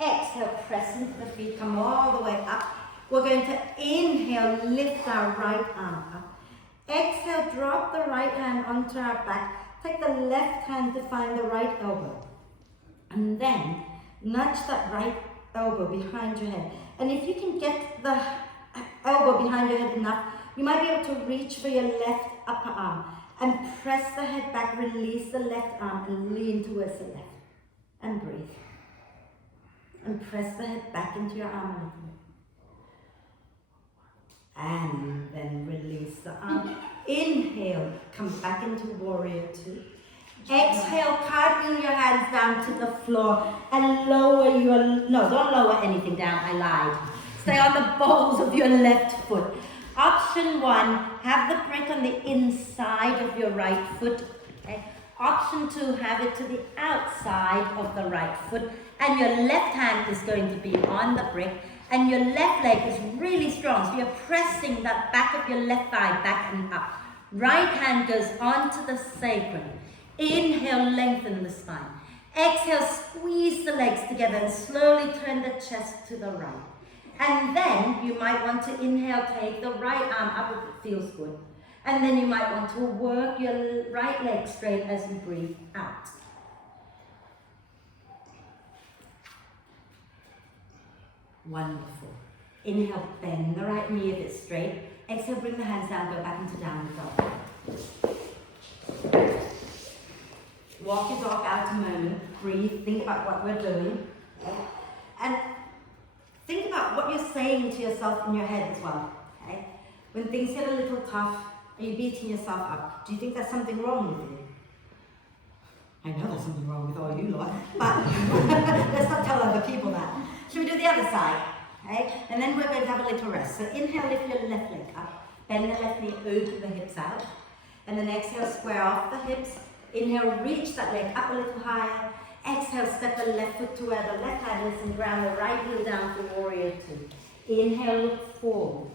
Exhale, press into the feet, come all the way up. We're going to inhale, lift our right arm up. Exhale, drop the right hand onto our back. Take the left hand to find the right elbow. And then nudge that right elbow behind your head. And if you can get the elbow behind your head enough, you might be able to reach for your left upper arm and press the head back, release the left arm and lean towards the left. And breathe. And press the head back into your arm a little bit. And then release the arm. Inhale, come back into warrior two. Exhale, cartwheel your hands down to the floor and lower your, no, don't lower anything down, I lied. Stay on the balls of your left foot. Option one, have the brick on the inside of your right foot. Okay? Option two, have it to the outside of the right foot. And your left hand is going to be on the brick. And your left leg is really strong. So you're pressing that back of your left thigh back and up. Right hand goes onto the sacrum. Inhale, lengthen the spine. Exhale, squeeze the legs together and slowly turn the chest to the right. And then you might want to inhale, take the right arm up if it feels good. And then you might want to work your right leg straight as you breathe out. Wonderful. Inhale, bend the right knee if it's straight. Exhale, bring the hands down, go back into downward dog. Walk your dog out a moment, breathe, think about what we're doing. Okay? And think about what you're saying to yourself in your head as well. Okay? When things get a little tough, are you beating yourself up? Do you think there's something wrong with you? I know there's something wrong with all you lot, but let's not tell other people that. Should we do the other side? Okay? And then we're going to have a little rest. So inhale, lift your left leg up. Bend the left knee, open the hips out. And then exhale, square off the hips. Inhale, reach that leg up a little higher. Exhale, step the left foot to where the left hand is and ground the right heel down for warrior two. Inhale, look forward.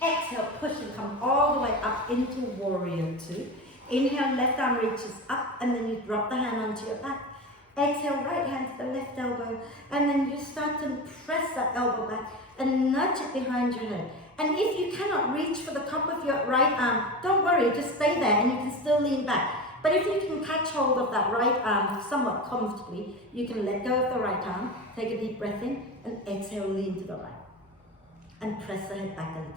Exhale, push and come all the way up into warrior two. Inhale, left arm reaches up and then you drop the hand onto your back. Exhale, right hand to the left elbow. And then you start to press that elbow back and nudge it behind your head. And if you cannot reach for the top of your right arm, don't worry, just stay there and you can still lean back. But if you can catch hold of that right arm somewhat comfortably, you can let go of the right arm, take a deep breath in, and exhale, lean to the right. And press the head back a little.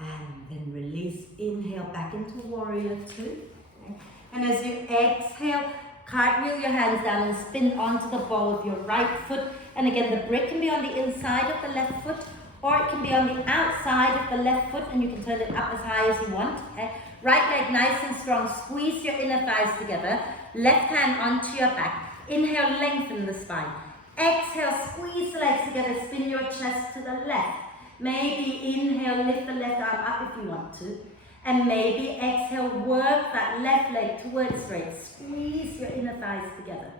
And then release, inhale back into warrior two. Okay. And as you exhale, cartwheel your hands down and spin onto the ball of your right foot. And again, the brick can be on the inside of the left foot, or it can be on the outside of the left foot, and you can turn it up as high as you want. Okay. Right leg nice and strong, squeeze your inner thighs together. Left hand onto your back. Inhale, lengthen the spine. Exhale, squeeze the legs together, spin your chest to the left. Maybe inhale, lift the left arm up if you want to. And maybe exhale, work that left leg towards straight. Squeeze your inner thighs together.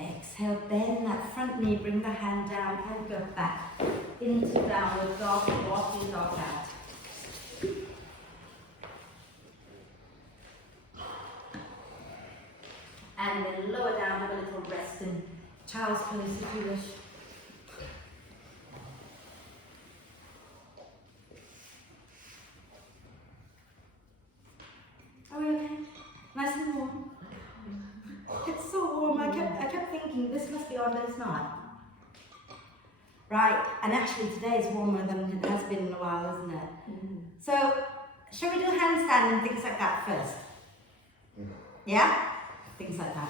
Exhale, bend that front knee, bring the hand down and go back into downward dog, walking dog out. And then lower down, have a little rest in child's pose if you wish. Are we okay? Nice and warm? It's so warm, I kept thinking this must be on, but it's not. Right, and actually today is warmer than it has been in a while, isn't it? Mm-hmm. So, shall we do handstand and things like that first? Yeah? Things like that.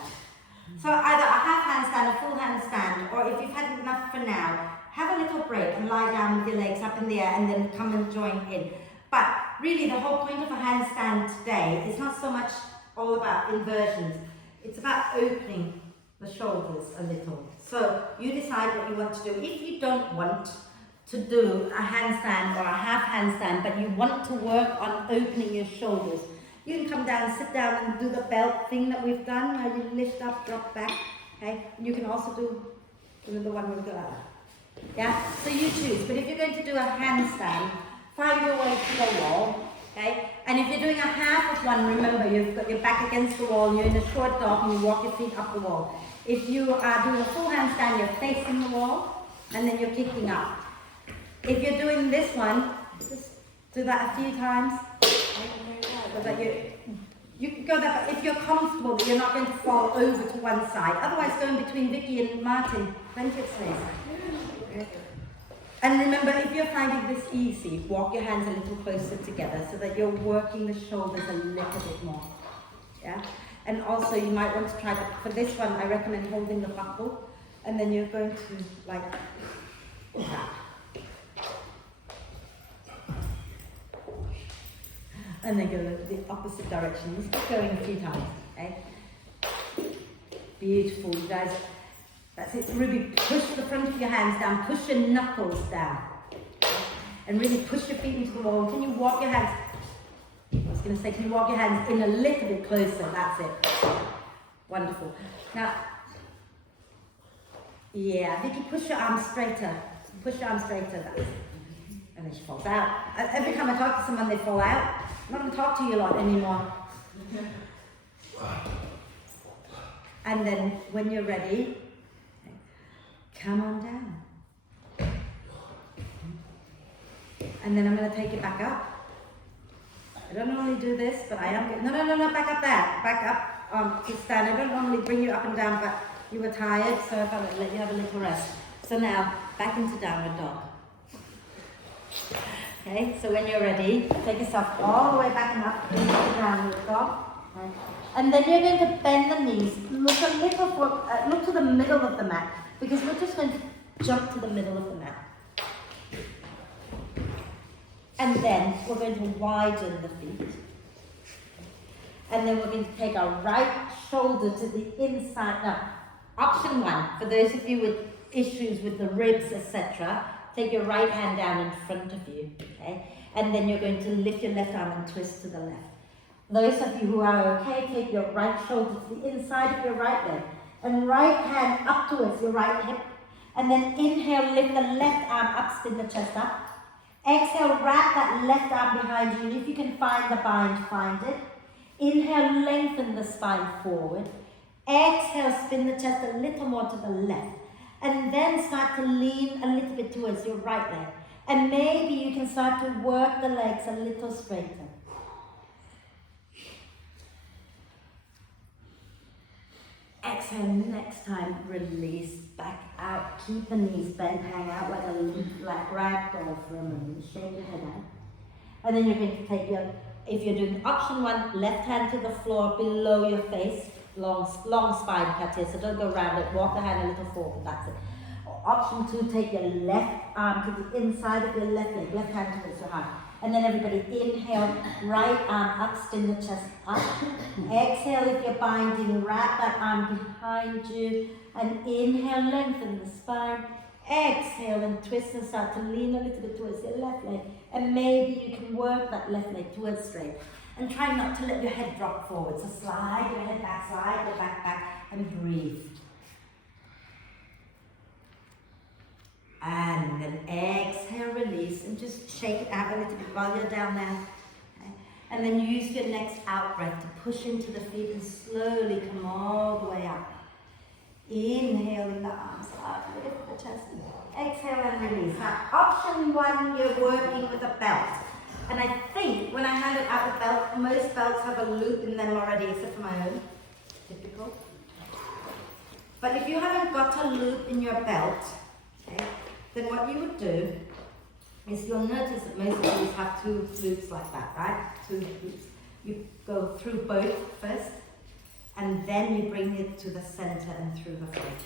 So either a half handstand, a full handstand, or if you've had enough for now, have a little break and lie down with your legs up in the air and then come and join in. But really the whole point of a handstand today is not so much all about inversions. It's about opening the shoulders a little. So you decide what you want to do. If you don't want to do a handstand or a half handstand, but you want to work on opening your shoulders, you can come down, sit down and do the belt thing that we've done, where you lift up, drop back, okay? You can also do the one with the other. Yeah, so you choose. But if you're going to do a handstand, find your way to the wall, okay? And if you're doing a half of one, remember you've got your back against the wall, you're in a short dog and you walk your feet up the wall. If you are doing a full handstand, you're facing the wall and then you're kicking up. If you're doing this one, just do that a few times. So that you can go that, if you're comfortable that you're not going to fall over to one side. Otherwise, go in between Vicky and Martin, plenty of space. And remember, if you're finding this easy, walk your hands a little closer together so that you're working the shoulders a little bit more. Yeah. And also, you might want to try, for this one, I recommend holding the buckle, and then you're going to like that. And then go the opposite direction. Just keep going a few times, okay? Beautiful, you guys. That's it. Ruby, push the front of your hands down. Push your knuckles down. And really push your feet into the wall. Can you walk your hands? I was going to say, can you walk your hands in a little bit closer? That's it. Wonderful. Now, yeah, Vicky, push your arms straighter. Push your arms straighter. That's it. And then she falls out. Every time I talk to someone, they fall out. I'm not going to talk to you a lot anymore. And then when you're ready, come on down. And then I'm going to take it back up. I don't normally do this, but I am. No, back up there. Back up to stand. I don't normally bring you up and down, but you were tired, so I thought I'd let you have a little rest. So now, back into downward dog. Okay, so when you're ready, take yourself all the way back and up into the downward dog. Right. And then you're going to bend the knees. Look a little look to the middle of the mat, because we're just going to jump to the middle of the mat. And then we're going to widen the feet. And then we're going to take our right shoulder to the inside. Now, option one, for those of you with issues with the ribs, etc., take your right hand down in front of you, okay? And then you're going to lift your left arm and twist to the left. Those of you who are okay, take your right shoulder to the inside of your right leg and right hand up towards your right hip. And then inhale, lift the left arm up, spin the chest up. Exhale, wrap that left arm behind you. And if you can find the bind, find it. Inhale, lengthen the spine forward. Exhale, spin the chest a little more to the left. And then start to lean a little bit towards your right leg. And maybe you can start to work the legs a little straighter. Exhale, next time, release back out. Keep the knees bent, hang out like a ragdoll for a moment. Shake your head out. And then you're going to take if you're doing option 1, left hand to the floor below your face, long spine cut here, so don't go around it, walk the hand a little forward, that's it. Option 2, take your left arm to the inside of your left leg, left hand towards your heart. And then everybody inhale, right arm up, extend the chest up. Exhale, if you're binding, wrap that arm behind you. And inhale, lengthen the spine. Exhale and twist and start to lean a little bit towards your left leg. And maybe you can work that left leg towards straight. And try not to let your head drop forward. So slide your head back, slide your back, and breathe. And then exhale, release, and just shake it out a little bit while you're down there. Okay? And then use your next out breath to push into the feet and slowly come all the way up. Inhaling the arms up, lift the chest. Exhale and release. Now, option 1, you're working with a belt. And I think when I handed out the belt, most belts have a loop in them already, except for my own. Typical. But if you haven't got a loop in your belt, okay, then what you would do is you'll notice that most of these have 2 loops like that, right? 2 loops. You go through both first, and then you bring it to the center and through the front.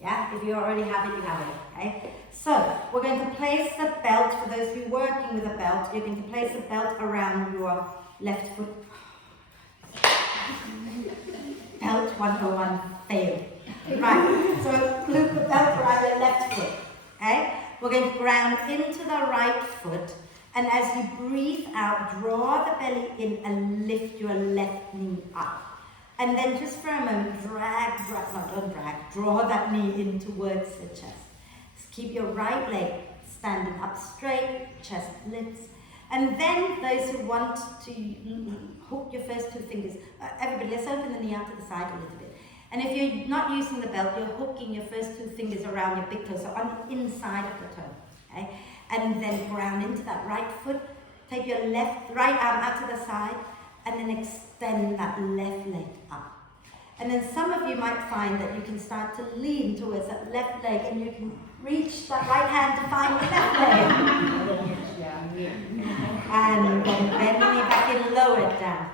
Yeah, if you already have it, you have it, okay? So, we're going to place the belt, for those of you working with a belt, you're going to place the belt around your left foot. Belt 101 failed. Right, so loop the belt around your left foot, okay? We're going to ground into the right foot, and as you breathe out, draw the belly in and lift your left knee up. And then just for a moment, draw that knee in towards the chest. Just keep your right leg standing up straight, chest lifts. And then those who want to hook your first 2 fingers, everybody, let's open the knee out to the side a little bit. And if you're not using the belt, you're hooking your first 2 fingers around your big toe, so on the inside of the toe, okay? And then ground into that right foot, take your right arm out to the side, and then extend that left leg up. And then some of you might find that you can start to lean towards that left leg, and you can reach that right hand to find the left leg. And then bend the knee back and lower it down.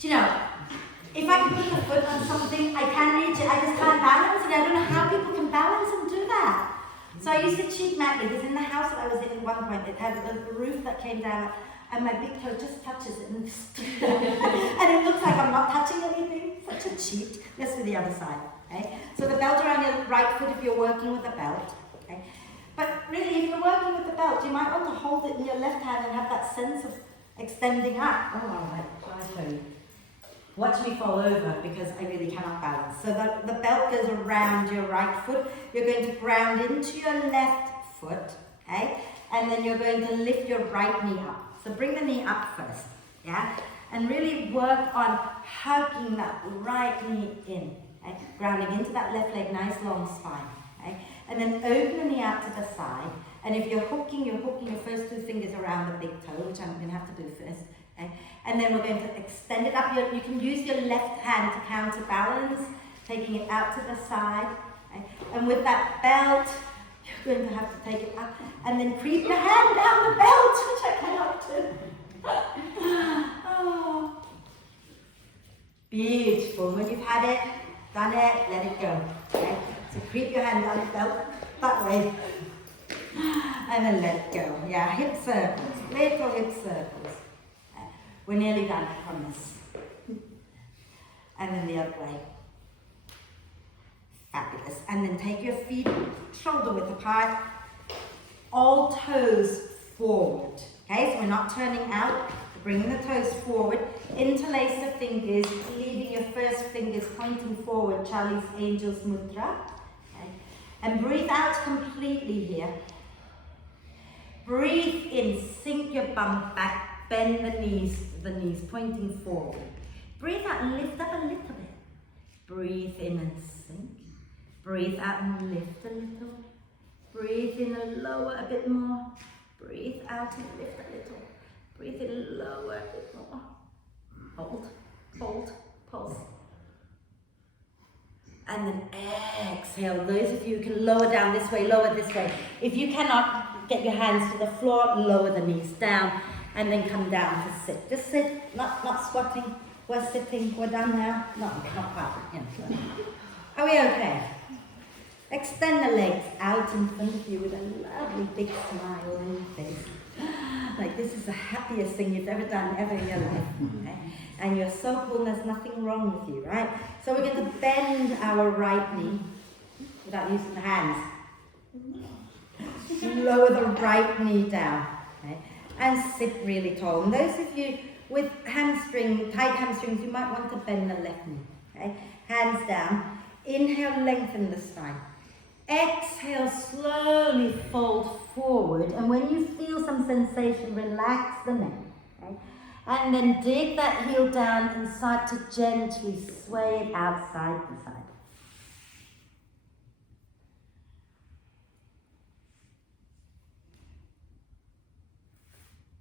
Do you know, if I can put the foot on something, I can reach it, I just can't balance it. I don't know how people can balance and do that. So I used to cheat madly, because in the house that I was in at one point, it had a roof that came down, and my big toe just touches it, and it looks like I'm not touching anything. Such a cheat. Let's do the other side. Okay? So the belt around your right foot if you're working with a belt. Okay? But really, if you're working with the belt, you might want to hold it in your left hand and have that sense of extending up. Oh, all right. I'll show you. Watch me fall over, because I really cannot balance. So the belt goes around your right foot. You're going to ground into your left foot, okay? And then you're going to lift your right knee up. So bring the knee up first, yeah? And really work on hugging that right knee in, okay? Grounding into that left leg, nice long spine, okay? And then open the knee out to the side. And if you're hooking your first 2 fingers around the big toe, which I'm going to have to do first, okay? And then we're going to extend it up. You can use your left hand to counterbalance, taking it out to the side. Okay? And with that belt, you're going to have to take it up and then creep your hand down the belt, which I cannot do. Oh. Beautiful. When you've had it, done it, let it go. Okay? So creep your hand down the belt that way. And then let go. Yeah, hip circles, little hip circles. We're nearly done, I promise. And then the other way. Fabulous. And then take your feet shoulder width apart, all toes forward. Okay, so we're not turning out, we're bringing the toes forward, interlace the fingers, leaving your first fingers pointing forward, Charlie's Angel's Mudra. Okay. And breathe out completely here. Breathe in, sink your bum back, bend the knees pointing forward. Breathe out and lift up a little bit. Breathe in and sink. Breathe out and lift a little. Breathe in and lower a bit more. Breathe out and lift a little. Breathe in and lower a bit more. Hold, hold, pulse. and then exhale. Those of you who can lower down this way, lower this way. If you cannot get your hands to the floor, lower the knees down and then come down to sit. Just sit, not squatting. We're sitting, we're done now. Not quite. Yeah. Are we okay? Extend the legs out in front of you with a lovely big smile on your face. Like this is the happiest thing you've ever done ever in your life. Okay? And you're so cool and there's nothing wrong with you, right? So we're going to bend our right knee without using the hands. Lower the right knee down. Okay? And sit really tall. And those of you with tight hamstrings, you might want to bend the left knee. Okay? Hands down. Inhale, lengthen the spine. Exhale, slowly fold forward. And when you feel some sensation, relax the neck. Okay? And then dig that heel down and start to gently sway it out side to side.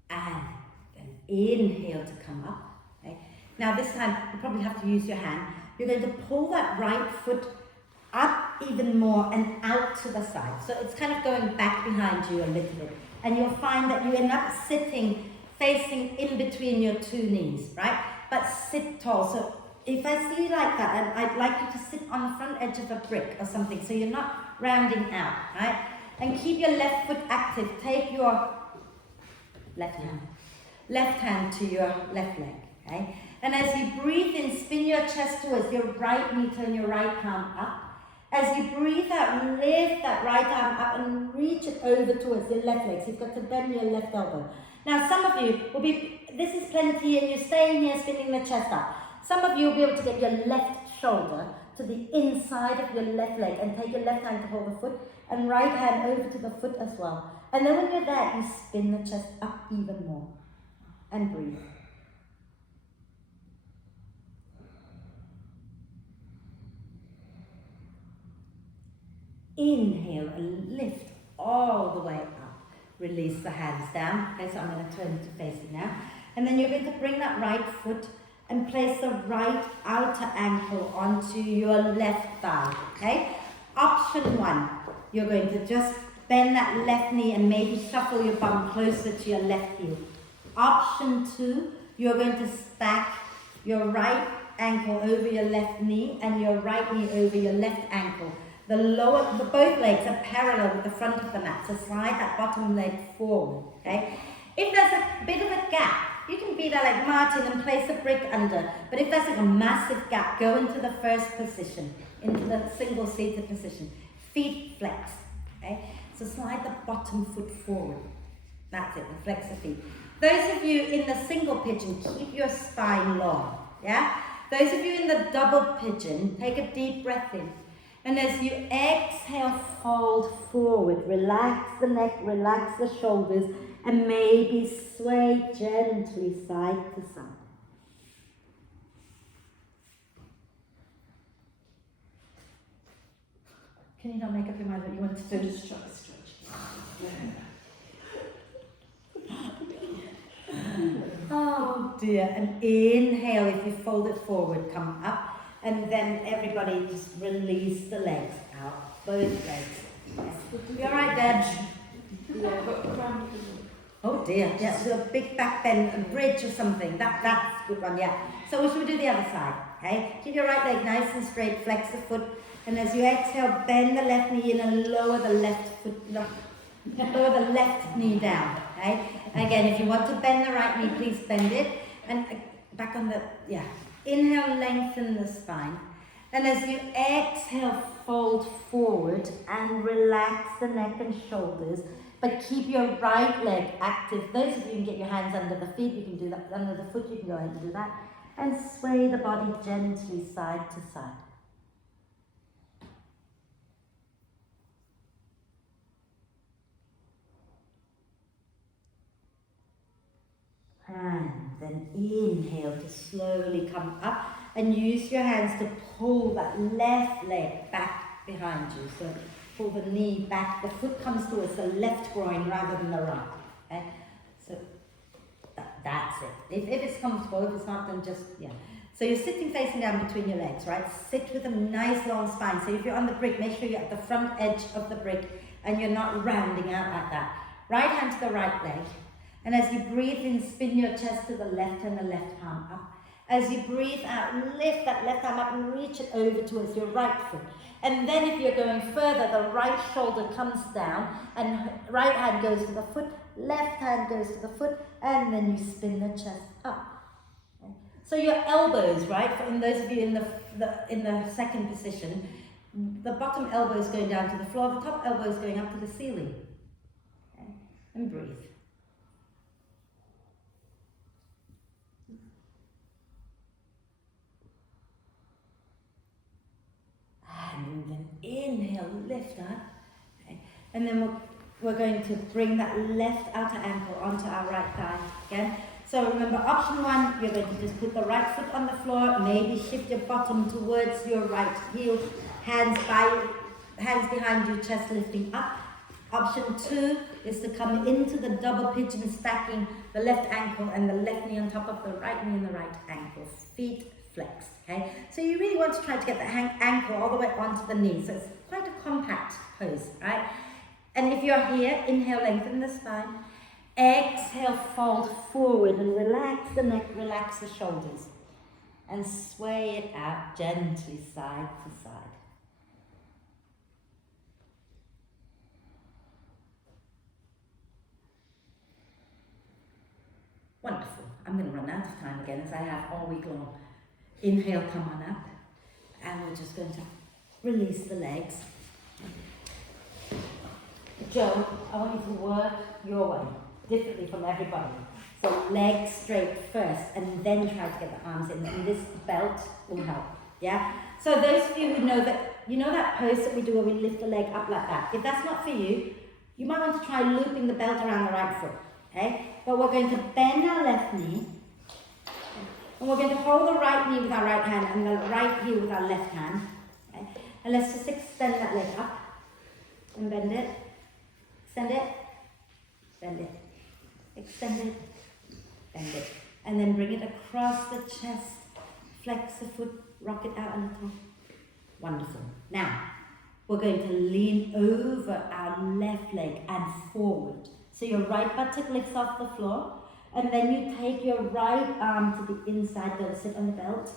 And then inhale to come up. Okay? Now this time, you probably have to use your hand. You're going to pull that right foot up even more and out to the side. So it's kind of going back behind you a little bit. And you'll find that you end up sitting, facing in between your two knees, right? But sit tall. So if I see you like that, and I'd like you to sit on the front edge of a brick or something, so you're not rounding out, right? And keep your left foot active. Take your left hand to your left leg, okay? And as you breathe in, spin your chest towards your right knee, turn your right palm up. As you breathe out, lift that right arm up and reach it over towards your left leg. So you've got to bend your left elbow. Now some of you will be, this is plenty and you're staying here spinning the chest up. Some of you will be able to get your left shoulder to the inside of your left leg and take your left hand to hold the foot and right hand over to the foot as well. And then when you're there, you spin the chest up even more and breathe. Inhale and lift all the way up. Release the hands down. Okay, so I'm going to turn to facing now. And then you're going to bring that right foot and place the right outer ankle onto your left thigh. Okay? Option 1, you're going to just bend that left knee and maybe shuffle your bum closer to your left heel. Option 2, you're going to stack your right ankle over your left knee and your right knee over your left ankle. Both legs are parallel with the front of the mat, so slide that bottom leg forward, okay? If there's a bit of a gap, you can be there like Martin and place a brick under, but if there's like a massive gap, go into the first position, into the single seated position. Feet flex, okay? So slide the bottom foot forward. That's it, and flex the feet. Those of you in the single pigeon, keep your spine long, yeah? Those of you in the double pigeon, take a deep breath in. And as you exhale, fold forward. Relax the neck, relax the shoulders, and maybe sway gently side to side. Can you not make up your mind what you want to do? Just try to stretch. Oh dear. And inhale, if you fold it forward, come up. And then everybody just release the legs out, both legs. Yes. You all right, Deb? Yeah, but around the Oh dear, yeah, so a big back bend, a bridge or something. That's a good one, yeah. So should we do the other side, okay? Keep your right leg nice and straight, flex the foot. And as you exhale, bend the left knee in and lower the left foot, lower the left knee down, okay? Again, if you want to bend the right knee, please bend it. And back on the, yeah. Inhale, lengthen the spine. And as you exhale, fold forward and relax the neck and shoulders. But keep your right leg active. Those of you can get your hands under the feet, you can do that. Under the foot, you can go ahead and do that. And sway the body gently side to side. And then inhale to slowly come up and use your hands to pull that left leg back behind you. So pull the knee back, the foot comes towards the left groin rather than the right. Okay? So that's it. If it's comfortable, if it's not, then just, yeah. So you're sitting facing down between your legs, right? Sit with a nice long spine. So if you're on the brick, make sure you're at the front edge of the brick and you're not rounding out like that. Right hand to the right leg. And as you breathe in, spin your chest to the left and the left arm up. As you breathe out, lift that left arm up and reach it over towards your right foot. And then if you're going further, the right shoulder comes down and right hand goes to the foot, left hand goes to the foot, and then you spin the chest up. So your elbows, right, for in those of you in the second position, the bottom elbow is going down to the floor, the top elbow is going up to the ceiling. Okay? And breathe. And then inhale, lift up. Okay? And then we're going to bring that left outer ankle onto our right thigh again. So remember, option one, you're going to just put the right foot on the floor, maybe shift your bottom towards your right heel, hands behind you, chest lifting up. Option two is to come into the double pigeon, stacking the left ankle and the left knee on top of the right knee and the right ankle, feet flexed, okay? So you really want to try to get the ankle all the way onto the knee, so it's quite a compact pose, right? And if you're here, inhale, lengthen the spine. Exhale, fold forward and relax the neck, relax the shoulders. And sway it out gently side to side. Wonderful. I'm going to run out of time again as I have all week long. Inhale, come on up. And we're just going to release the legs. Joe, I want you to work your way, differently from everybody. So legs straight first, and then try to get the arms in. And this belt will help. Yeah? So those of you who know that, you know that pose that we do where we lift the leg up like that? If that's not for you, you might want to try looping the belt around the right foot. Okay? But we're going to bend our left knee. And we're going to hold the right knee with our right hand and the right heel with our left hand. Okay? And let's just extend that leg up. And bend it. Extend it. Bend it. Extend it. Bend it. And then bring it across the chest. Flex the foot. Rock it out a little. Wonderful. Now, we're going to lean over our left leg and forward. So your right buttock lifts off the floor. And then you take your right arm to the inside, go sit on the belt.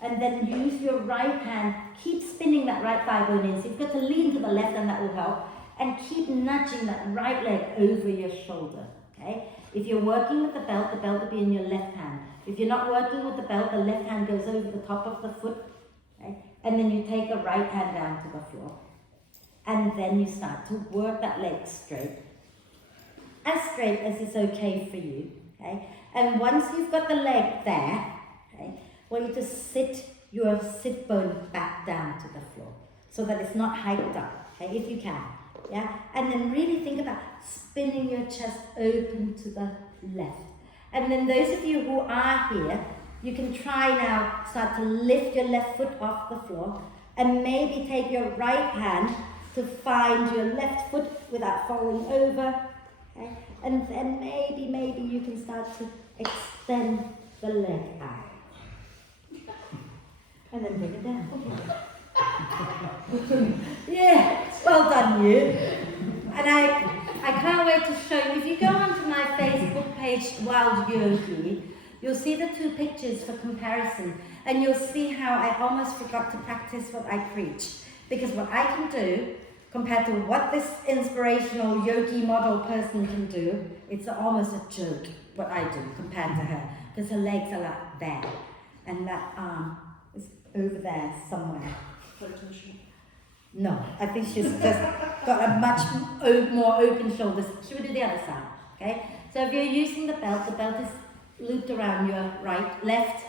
And then use your right hand, keep spinning that right thigh bone in. So you've got to lean to the left and that will help. And keep nudging that right leg over your shoulder, okay? If you're working with the belt will be in your left hand. If you're not working with the belt, the left hand goes over the top of the foot, okay? And then you take the right hand down to the floor. And then you start to work that leg straight as is okay for you, okay? And once you've got the leg there, okay, I want you to sit your sit bone back down to the floor so that it's not hiked up, okay, if you can. Yeah, and then really think about spinning your chest open to the left. And then those of you who are here, you can try now, start to lift your left foot off the floor and maybe take your right hand to find your left foot without falling over. Okay? And then maybe you can start to extend the leg out. And then bring it down. Yeah, well done you. And I can't wait to show you. If you go onto my Facebook page, Wild Yogi, you'll see the two pictures for comparison. And you'll see how I almost forgot to practice what I preach. Because what I can do, compared to what this inspirational yogi model person can do, it's almost a joke what I do compared to her. Because her legs are like there. And that arm is over there somewhere. No, I think she's just got a much more open shoulders. Should we do the other side? Okay. So if you're using the belt is looped around your left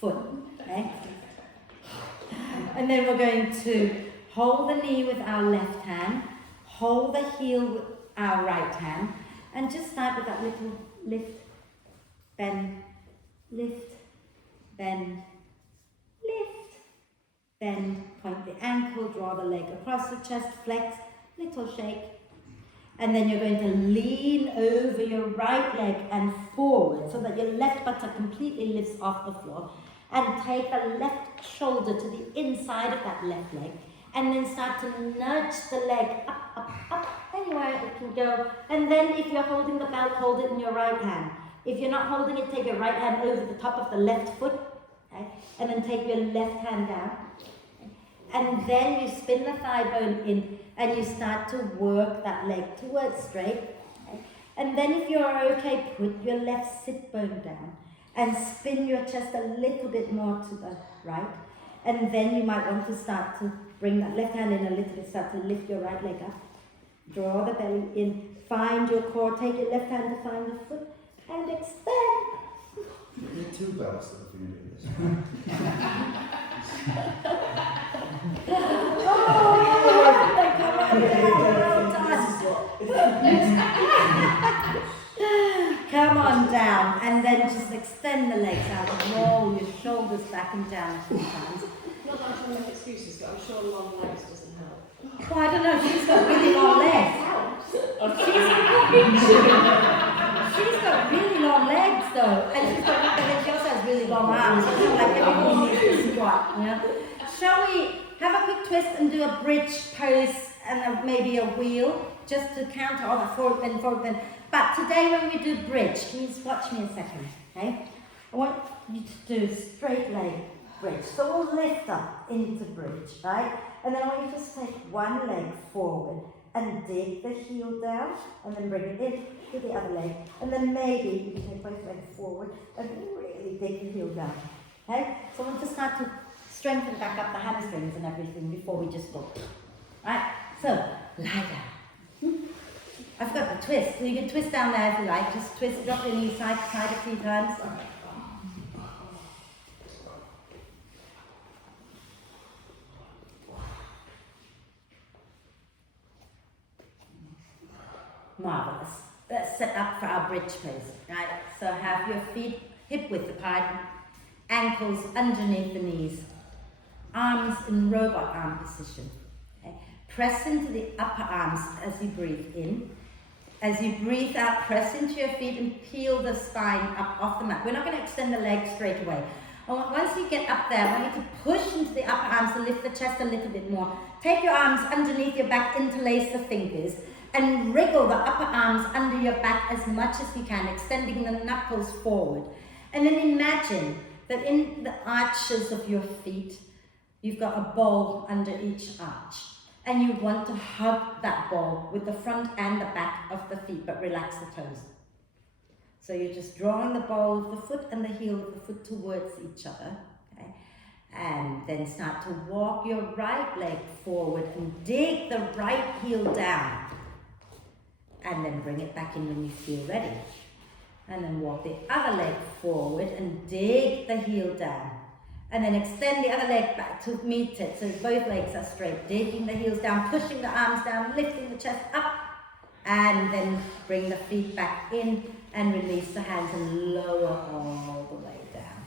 foot. Okay. And then we're going to hold the knee with our left hand, hold the heel with our right hand, and just start with that little lift, bend, lift, bend, lift. Bend, point the ankle, draw the leg across the chest, flex, little shake. And then you're going to lean over your right leg and forward so that your left buttock completely lifts off the floor. and take the left shoulder to the inside of that left leg, and then start to nudge the leg up, anywhere it can go. And then if you're holding the belt, hold it in your right hand. If you're not holding it, take your right hand over the top of the left foot, okay? And then take your left hand down. And then you spin the thigh bone in, and you start to work that leg towards straight. Okay? And then if you're okay, put your left sit bone down and spin your chest a little bit more to the right. And then you might want to start to bring that left hand in a little bit, start to lift your right leg up. Draw the belly in, find your core, take your left hand to find the foot, and extend. You need 2 belts then for you to do this. Come on down, and then just extend the legs out and roll your shoulders back and down a few times. Not that I'm trying to make excuses, but I'm sure long legs doesn't help. Well, I don't know, she's got really long legs. She's got really long legs though, and she's got, and then she also has really long arms. It's not like everyone needs to squat, you know. Shall we have a quick twist and do a bridge pose and maybe a wheel, just to counter all that forward bend. But today when we do bridge, can you just watch me a second, okay? I want you to do straight leg bridge. So we'll lift up into bridge, right? And then I want you to just take one leg forward and dig the heel down, and then bring it in to the other leg. And then maybe you can take both legs forward and really dig the heel down, okay? So I want to start to strengthen back up the hamstrings and everything before we just go. Right, so lie down. I've got the twist, so you can twist down there if you like. Just twist, drop your knees side to side a few times. Marvelous. Let's set up for our bridge pose, right? So have your feet hip width apart, ankles underneath the knees, arms in robot arm position. Okay? Press into the upper arms as you breathe in. As you breathe out, press into your feet and peel the spine up off the mat. We're not going to extend the legs straight away. Once you get up there, I want you to push into the upper arms to lift the chest a little bit more. Take your arms underneath your back, interlace the fingers, and wriggle the upper arms under your back as much as you can, extending the knuckles forward. And then imagine that in the arches of your feet, you've got a ball under each arch. And you want to hug that ball with the front and the back of the feet, but relax the toes. So you're just drawing the ball of the foot and the heel of the foot towards each other. Okay? And then start to walk your right leg forward and dig the right heel down. And then bring it back in when you feel ready. And then walk the other leg forward and dig the heel down. And then extend the other leg back to meet it, so both legs are straight. Digging the heels down, pushing the arms down, lifting the chest up. And then bring the feet back in and release the hands and lower all the way down.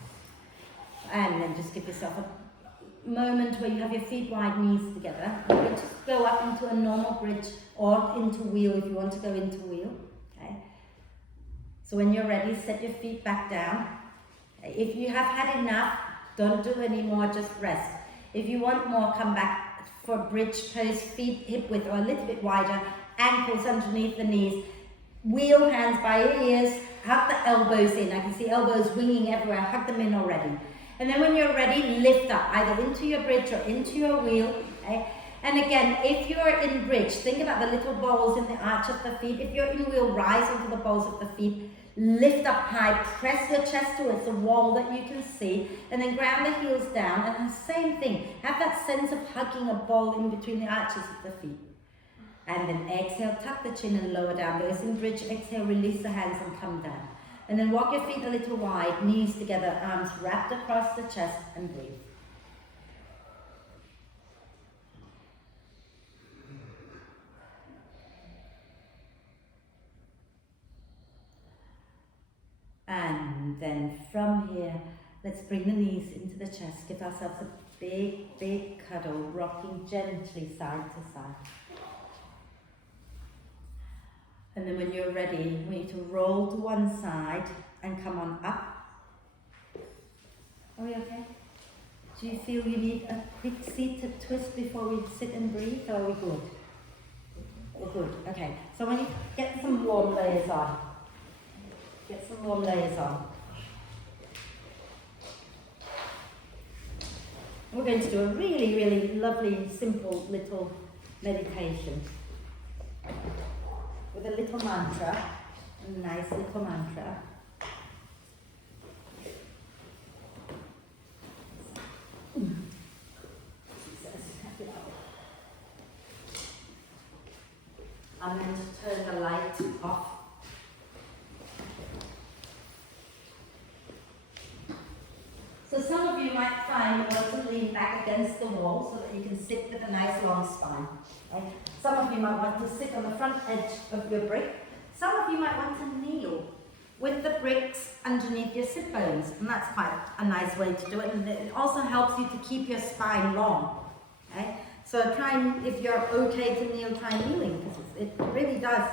And then just give yourself a moment where you have your feet wide, knees together. You can just go up into a normal bridge or into wheel if you want to go into wheel. Okay. So when you're ready, set your feet back down. Okay. If you have had enough, don't do any more, just rest. If you want more, come back for bridge pose, feet hip width or a little bit wider, ankles underneath the knees, wheel hands by your ears, hug the elbows in. I can see elbows winging everywhere, hug them in already. And then when you're ready, lift up, either into your bridge or into your wheel. Okay? And again, if you're in bridge, think about the little balls in the arch of the feet. If you're in wheel, rise into the balls of the feet. Lift up high, press your chest towards the wall that you can see, and then ground the heels down, and the same thing. Have that sense of hugging a ball in between the arches of the feet. And then exhale, tuck the chin and lower down. Those in bridge, exhale, release the hands and come down. And then walk your feet a little wide, knees together, arms wrapped across the chest, and breathe. And then from here, let's bring the knees into the chest. Give ourselves a big, big cuddle, rocking gently side to side. And then when you're ready, we need to roll to one side and come on up. Are we okay? Do you feel you need a quick seated twist before we sit and breathe, or are we good? We're good, okay. So when you get some warm layers on. Get some warm layers on. We're going to do a really, really lovely, simple little meditation with a little mantra, a nice little mantra. I'm going to turn the light off. So some of you might find you want to lean back against the wall so that you can sit with a nice long spine. Right? Some of you might want to sit on the front edge of your brick. Some of you might want to kneel with the bricks underneath your sit bones, and that's quite a nice way to do it. And it also helps you to keep your spine long. Okay? So try and, if you're okay to kneel, try kneeling, because it really does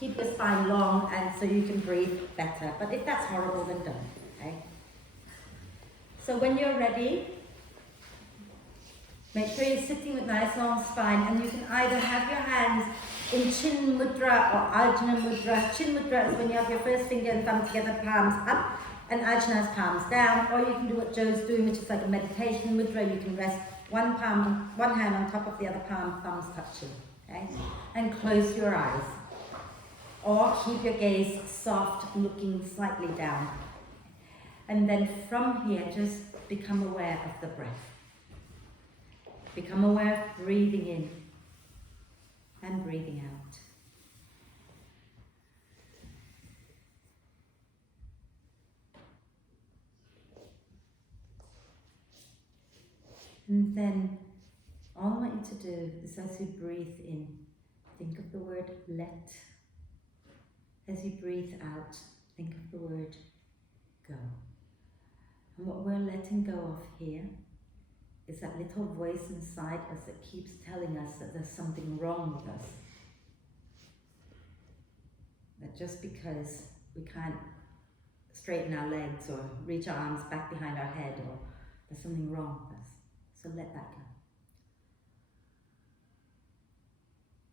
keep your spine long, and so you can breathe better. But if that's horrible, then don't. Okay? So when you're ready, make sure you're sitting with nice long spine, and you can either have your hands in Chin Mudra or Ajna Mudra. Chin Mudra is when you have your first finger and thumb together, palms up, and Ajna is palms down. Or you can do what Joe's doing, which is like a meditation mudra. You can rest one hand on top of the other palm, thumbs touching, okay? And close your eyes. Or keep your gaze soft, looking slightly down. And then from here, just become aware of the breath. Become aware of breathing in and breathing out. And then all I want you to do is, as you breathe in, think of the word let. As you breathe out, think of the word go. And what we're letting go of here is that little voice inside us that keeps telling us that there's something wrong with us. That just because we can't straighten our legs or reach our arms back behind our head, or there's something wrong with us. So let that go.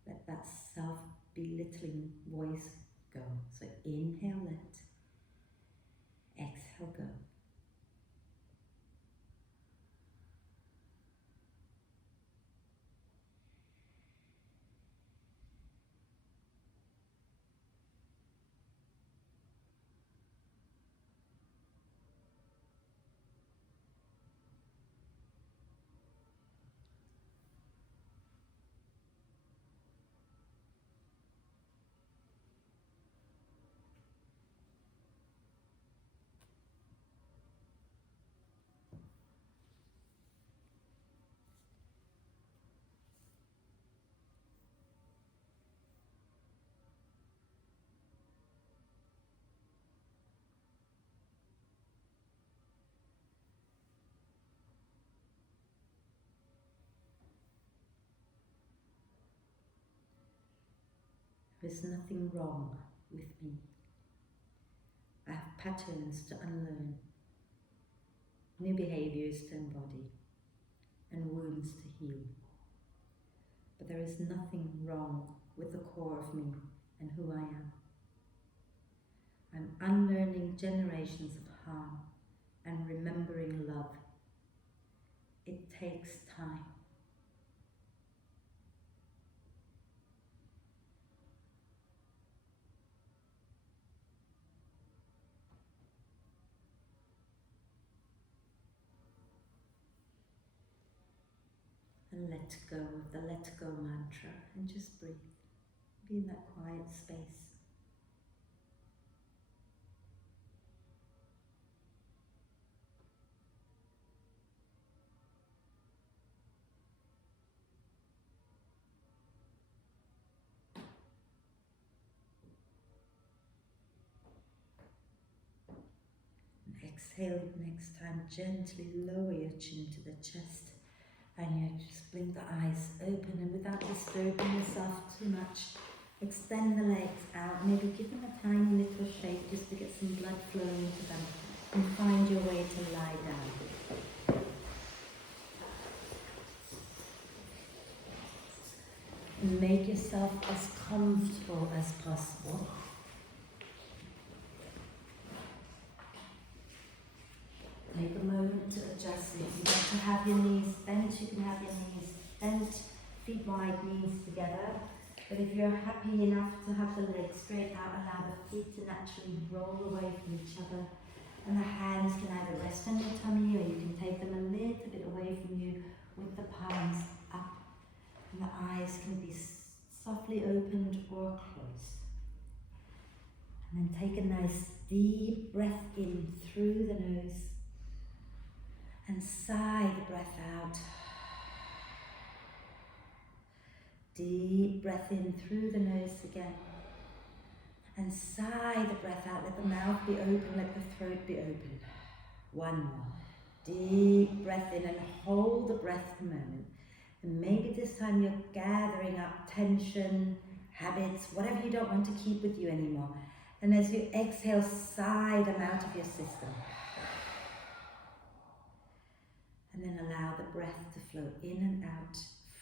Let that self-belittling voice go. So inhale, let. Exhale, go. There's nothing wrong with me. I have patterns to unlearn, new behaviors to embody, and wounds to heal. But there is nothing wrong with the core of me and who I am. I'm unlearning generations of harm and remembering love. It takes time. And let go of the let go mantra and just breathe. Be in that quiet space. And exhale next time, gently lower your chin to the chest. And you just blink the eyes open, and without disturbing yourself too much, extend the legs out, maybe give them a tiny little shake just to get some blood flowing into them, and find your way to lie down. and make yourself as comfortable as possible. Take a moment to adjust it. You want to have your knees bent, you can have your knees bent, feet wide, knees together. But if you're happy enough to have the legs straight out, allow the feet to naturally roll away from each other. And the hands can either rest on your tummy or you can take them a little bit away from you with the palms up. And the eyes can be softly opened or closed. And then take a nice deep breath in through the nose. And sigh the breath out. Deep breath in through the nose again. And sigh the breath out. Let the mouth be open, let the throat be open. One more. Deep breath in and hold the breath a moment. And maybe this time you're gathering up tension, habits, whatever you don't want to keep with you anymore. And as you exhale, sigh them out of your system. And then allow the breath to flow in and out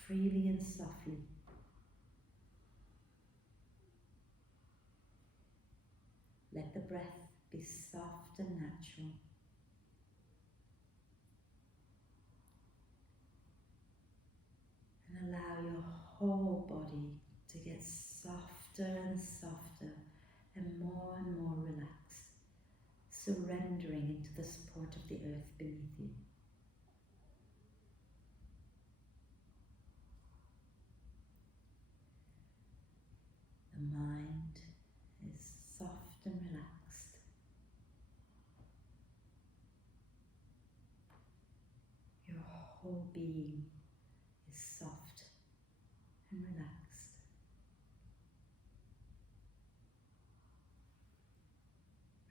freely and softly. Let the breath be soft and natural. And allow your whole body to get softer and softer and more relaxed, surrendering into the support of the earth beneath you. The mind is soft and relaxed. Your whole being is soft and relaxed.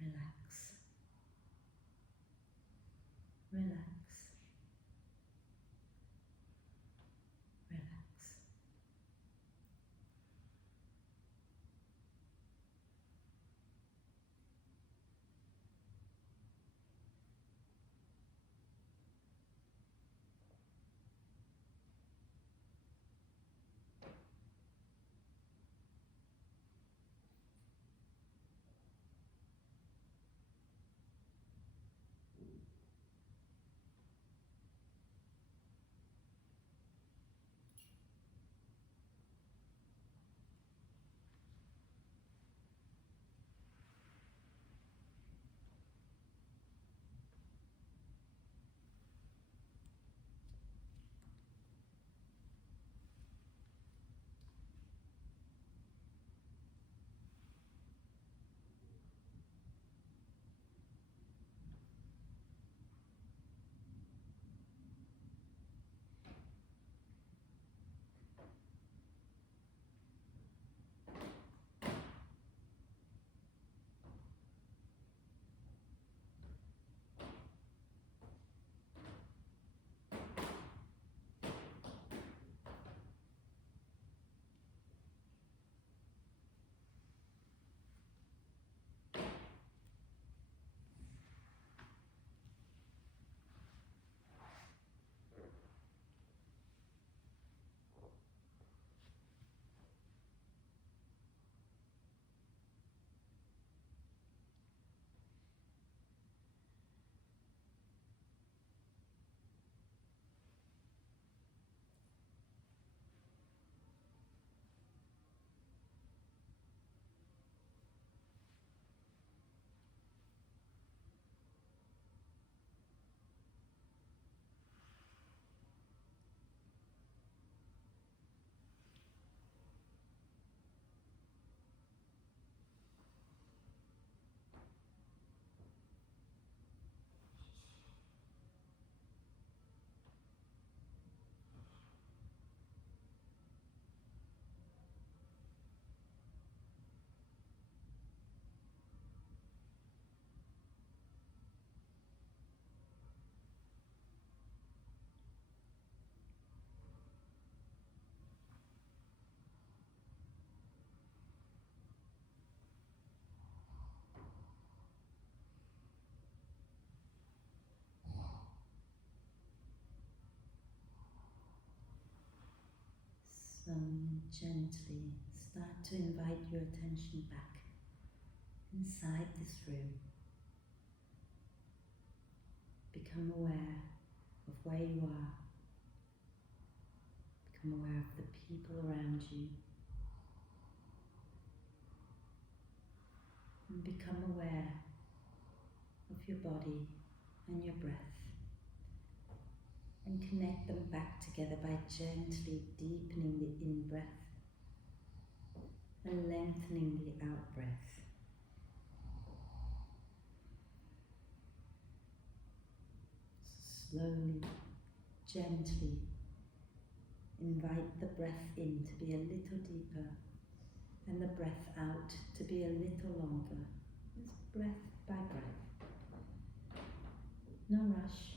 Relax. Relax. Relax. gently start to invite your attention back inside this room. Become aware of where you are. Become aware of the people around you. And become aware of your body and your breath. And connect them back together by gently deepening the in-breath and lengthening the out-breath. Slowly, gently invite the breath in to be a little deeper and the breath out to be a little longer. Just breath by breath. No rush.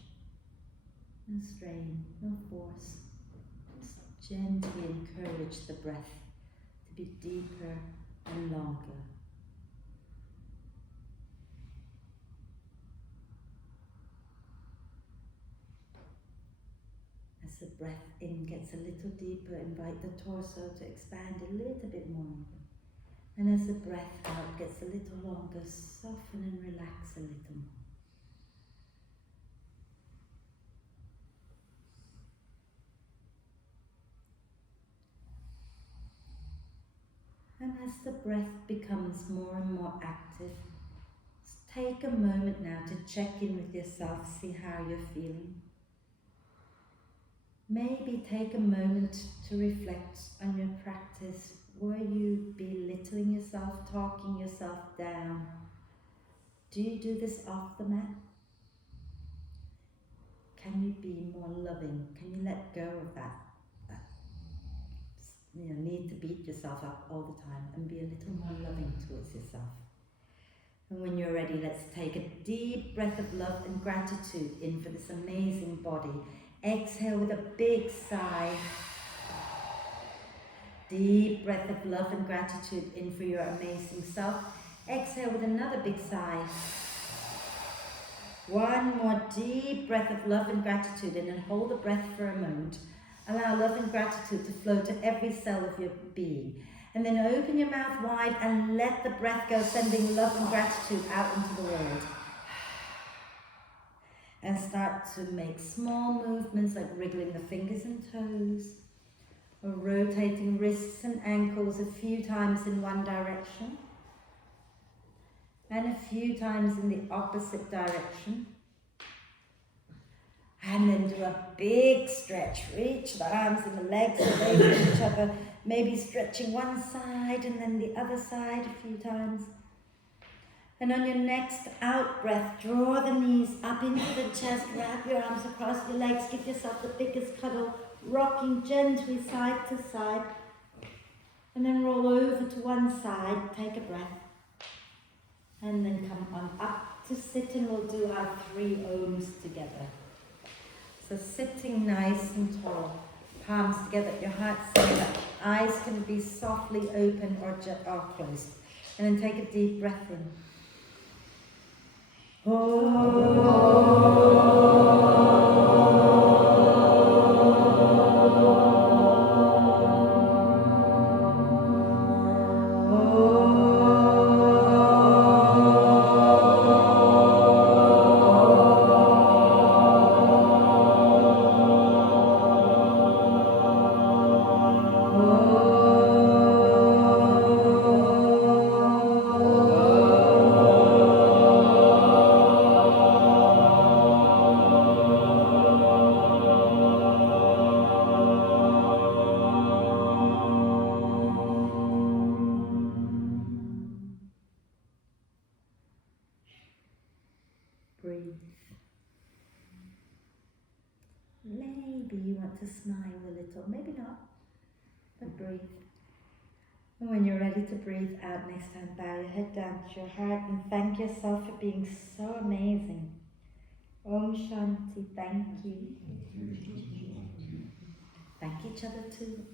No strain, no force. Just gently encourage the breath to be deeper and longer. As the breath in gets a little deeper, invite the torso to expand a little bit more. And as the breath out gets a little longer, soften and relax a little more. And as the breath becomes more and more active, take a moment now to check in with yourself, see how you're feeling. Maybe take a moment to reflect on your practice. Were you belittling yourself, talking yourself down? Do you do this off the mat? Can you be more loving? Can you let go of that need to beat yourself up all the time and be a little more loving towards yourself? And when you're ready, let's take a deep breath of love and gratitude in for this amazing body. Exhale with a big sigh. Deep breath of love and gratitude in for your amazing self. Exhale with another big sigh. One more deep breath of love and gratitude in, and hold the breath for a moment. Allow love and gratitude to flow to every cell of your being. And then open your mouth wide and let the breath go, sending love and gratitude out into the world. And start to make small movements like wriggling the fingers and toes, or rotating wrists and ankles a few times in one direction, and a few times in the opposite direction. And then do a big stretch. Reach the arms and the legs away from each other. Maybe stretching one side and then the other side a few times. And on your next out breath, draw the knees up into the chest. Wrap your arms across your legs. Give yourself the biggest cuddle. Rocking gently side to side. And then roll over to one side. Take a breath. And then come on up to sit, and we'll do our 3 ohms together. So sitting nice and tall, palms together at your heart center, eyes can be softly open or closed. And then take a deep breath in. Breathe. Maybe you want to smile a little, maybe not, but breathe. And when you're ready to breathe out next time, bow your head down to your heart and thank yourself for being so amazing. Om Shanti, thank you. Thank each other too.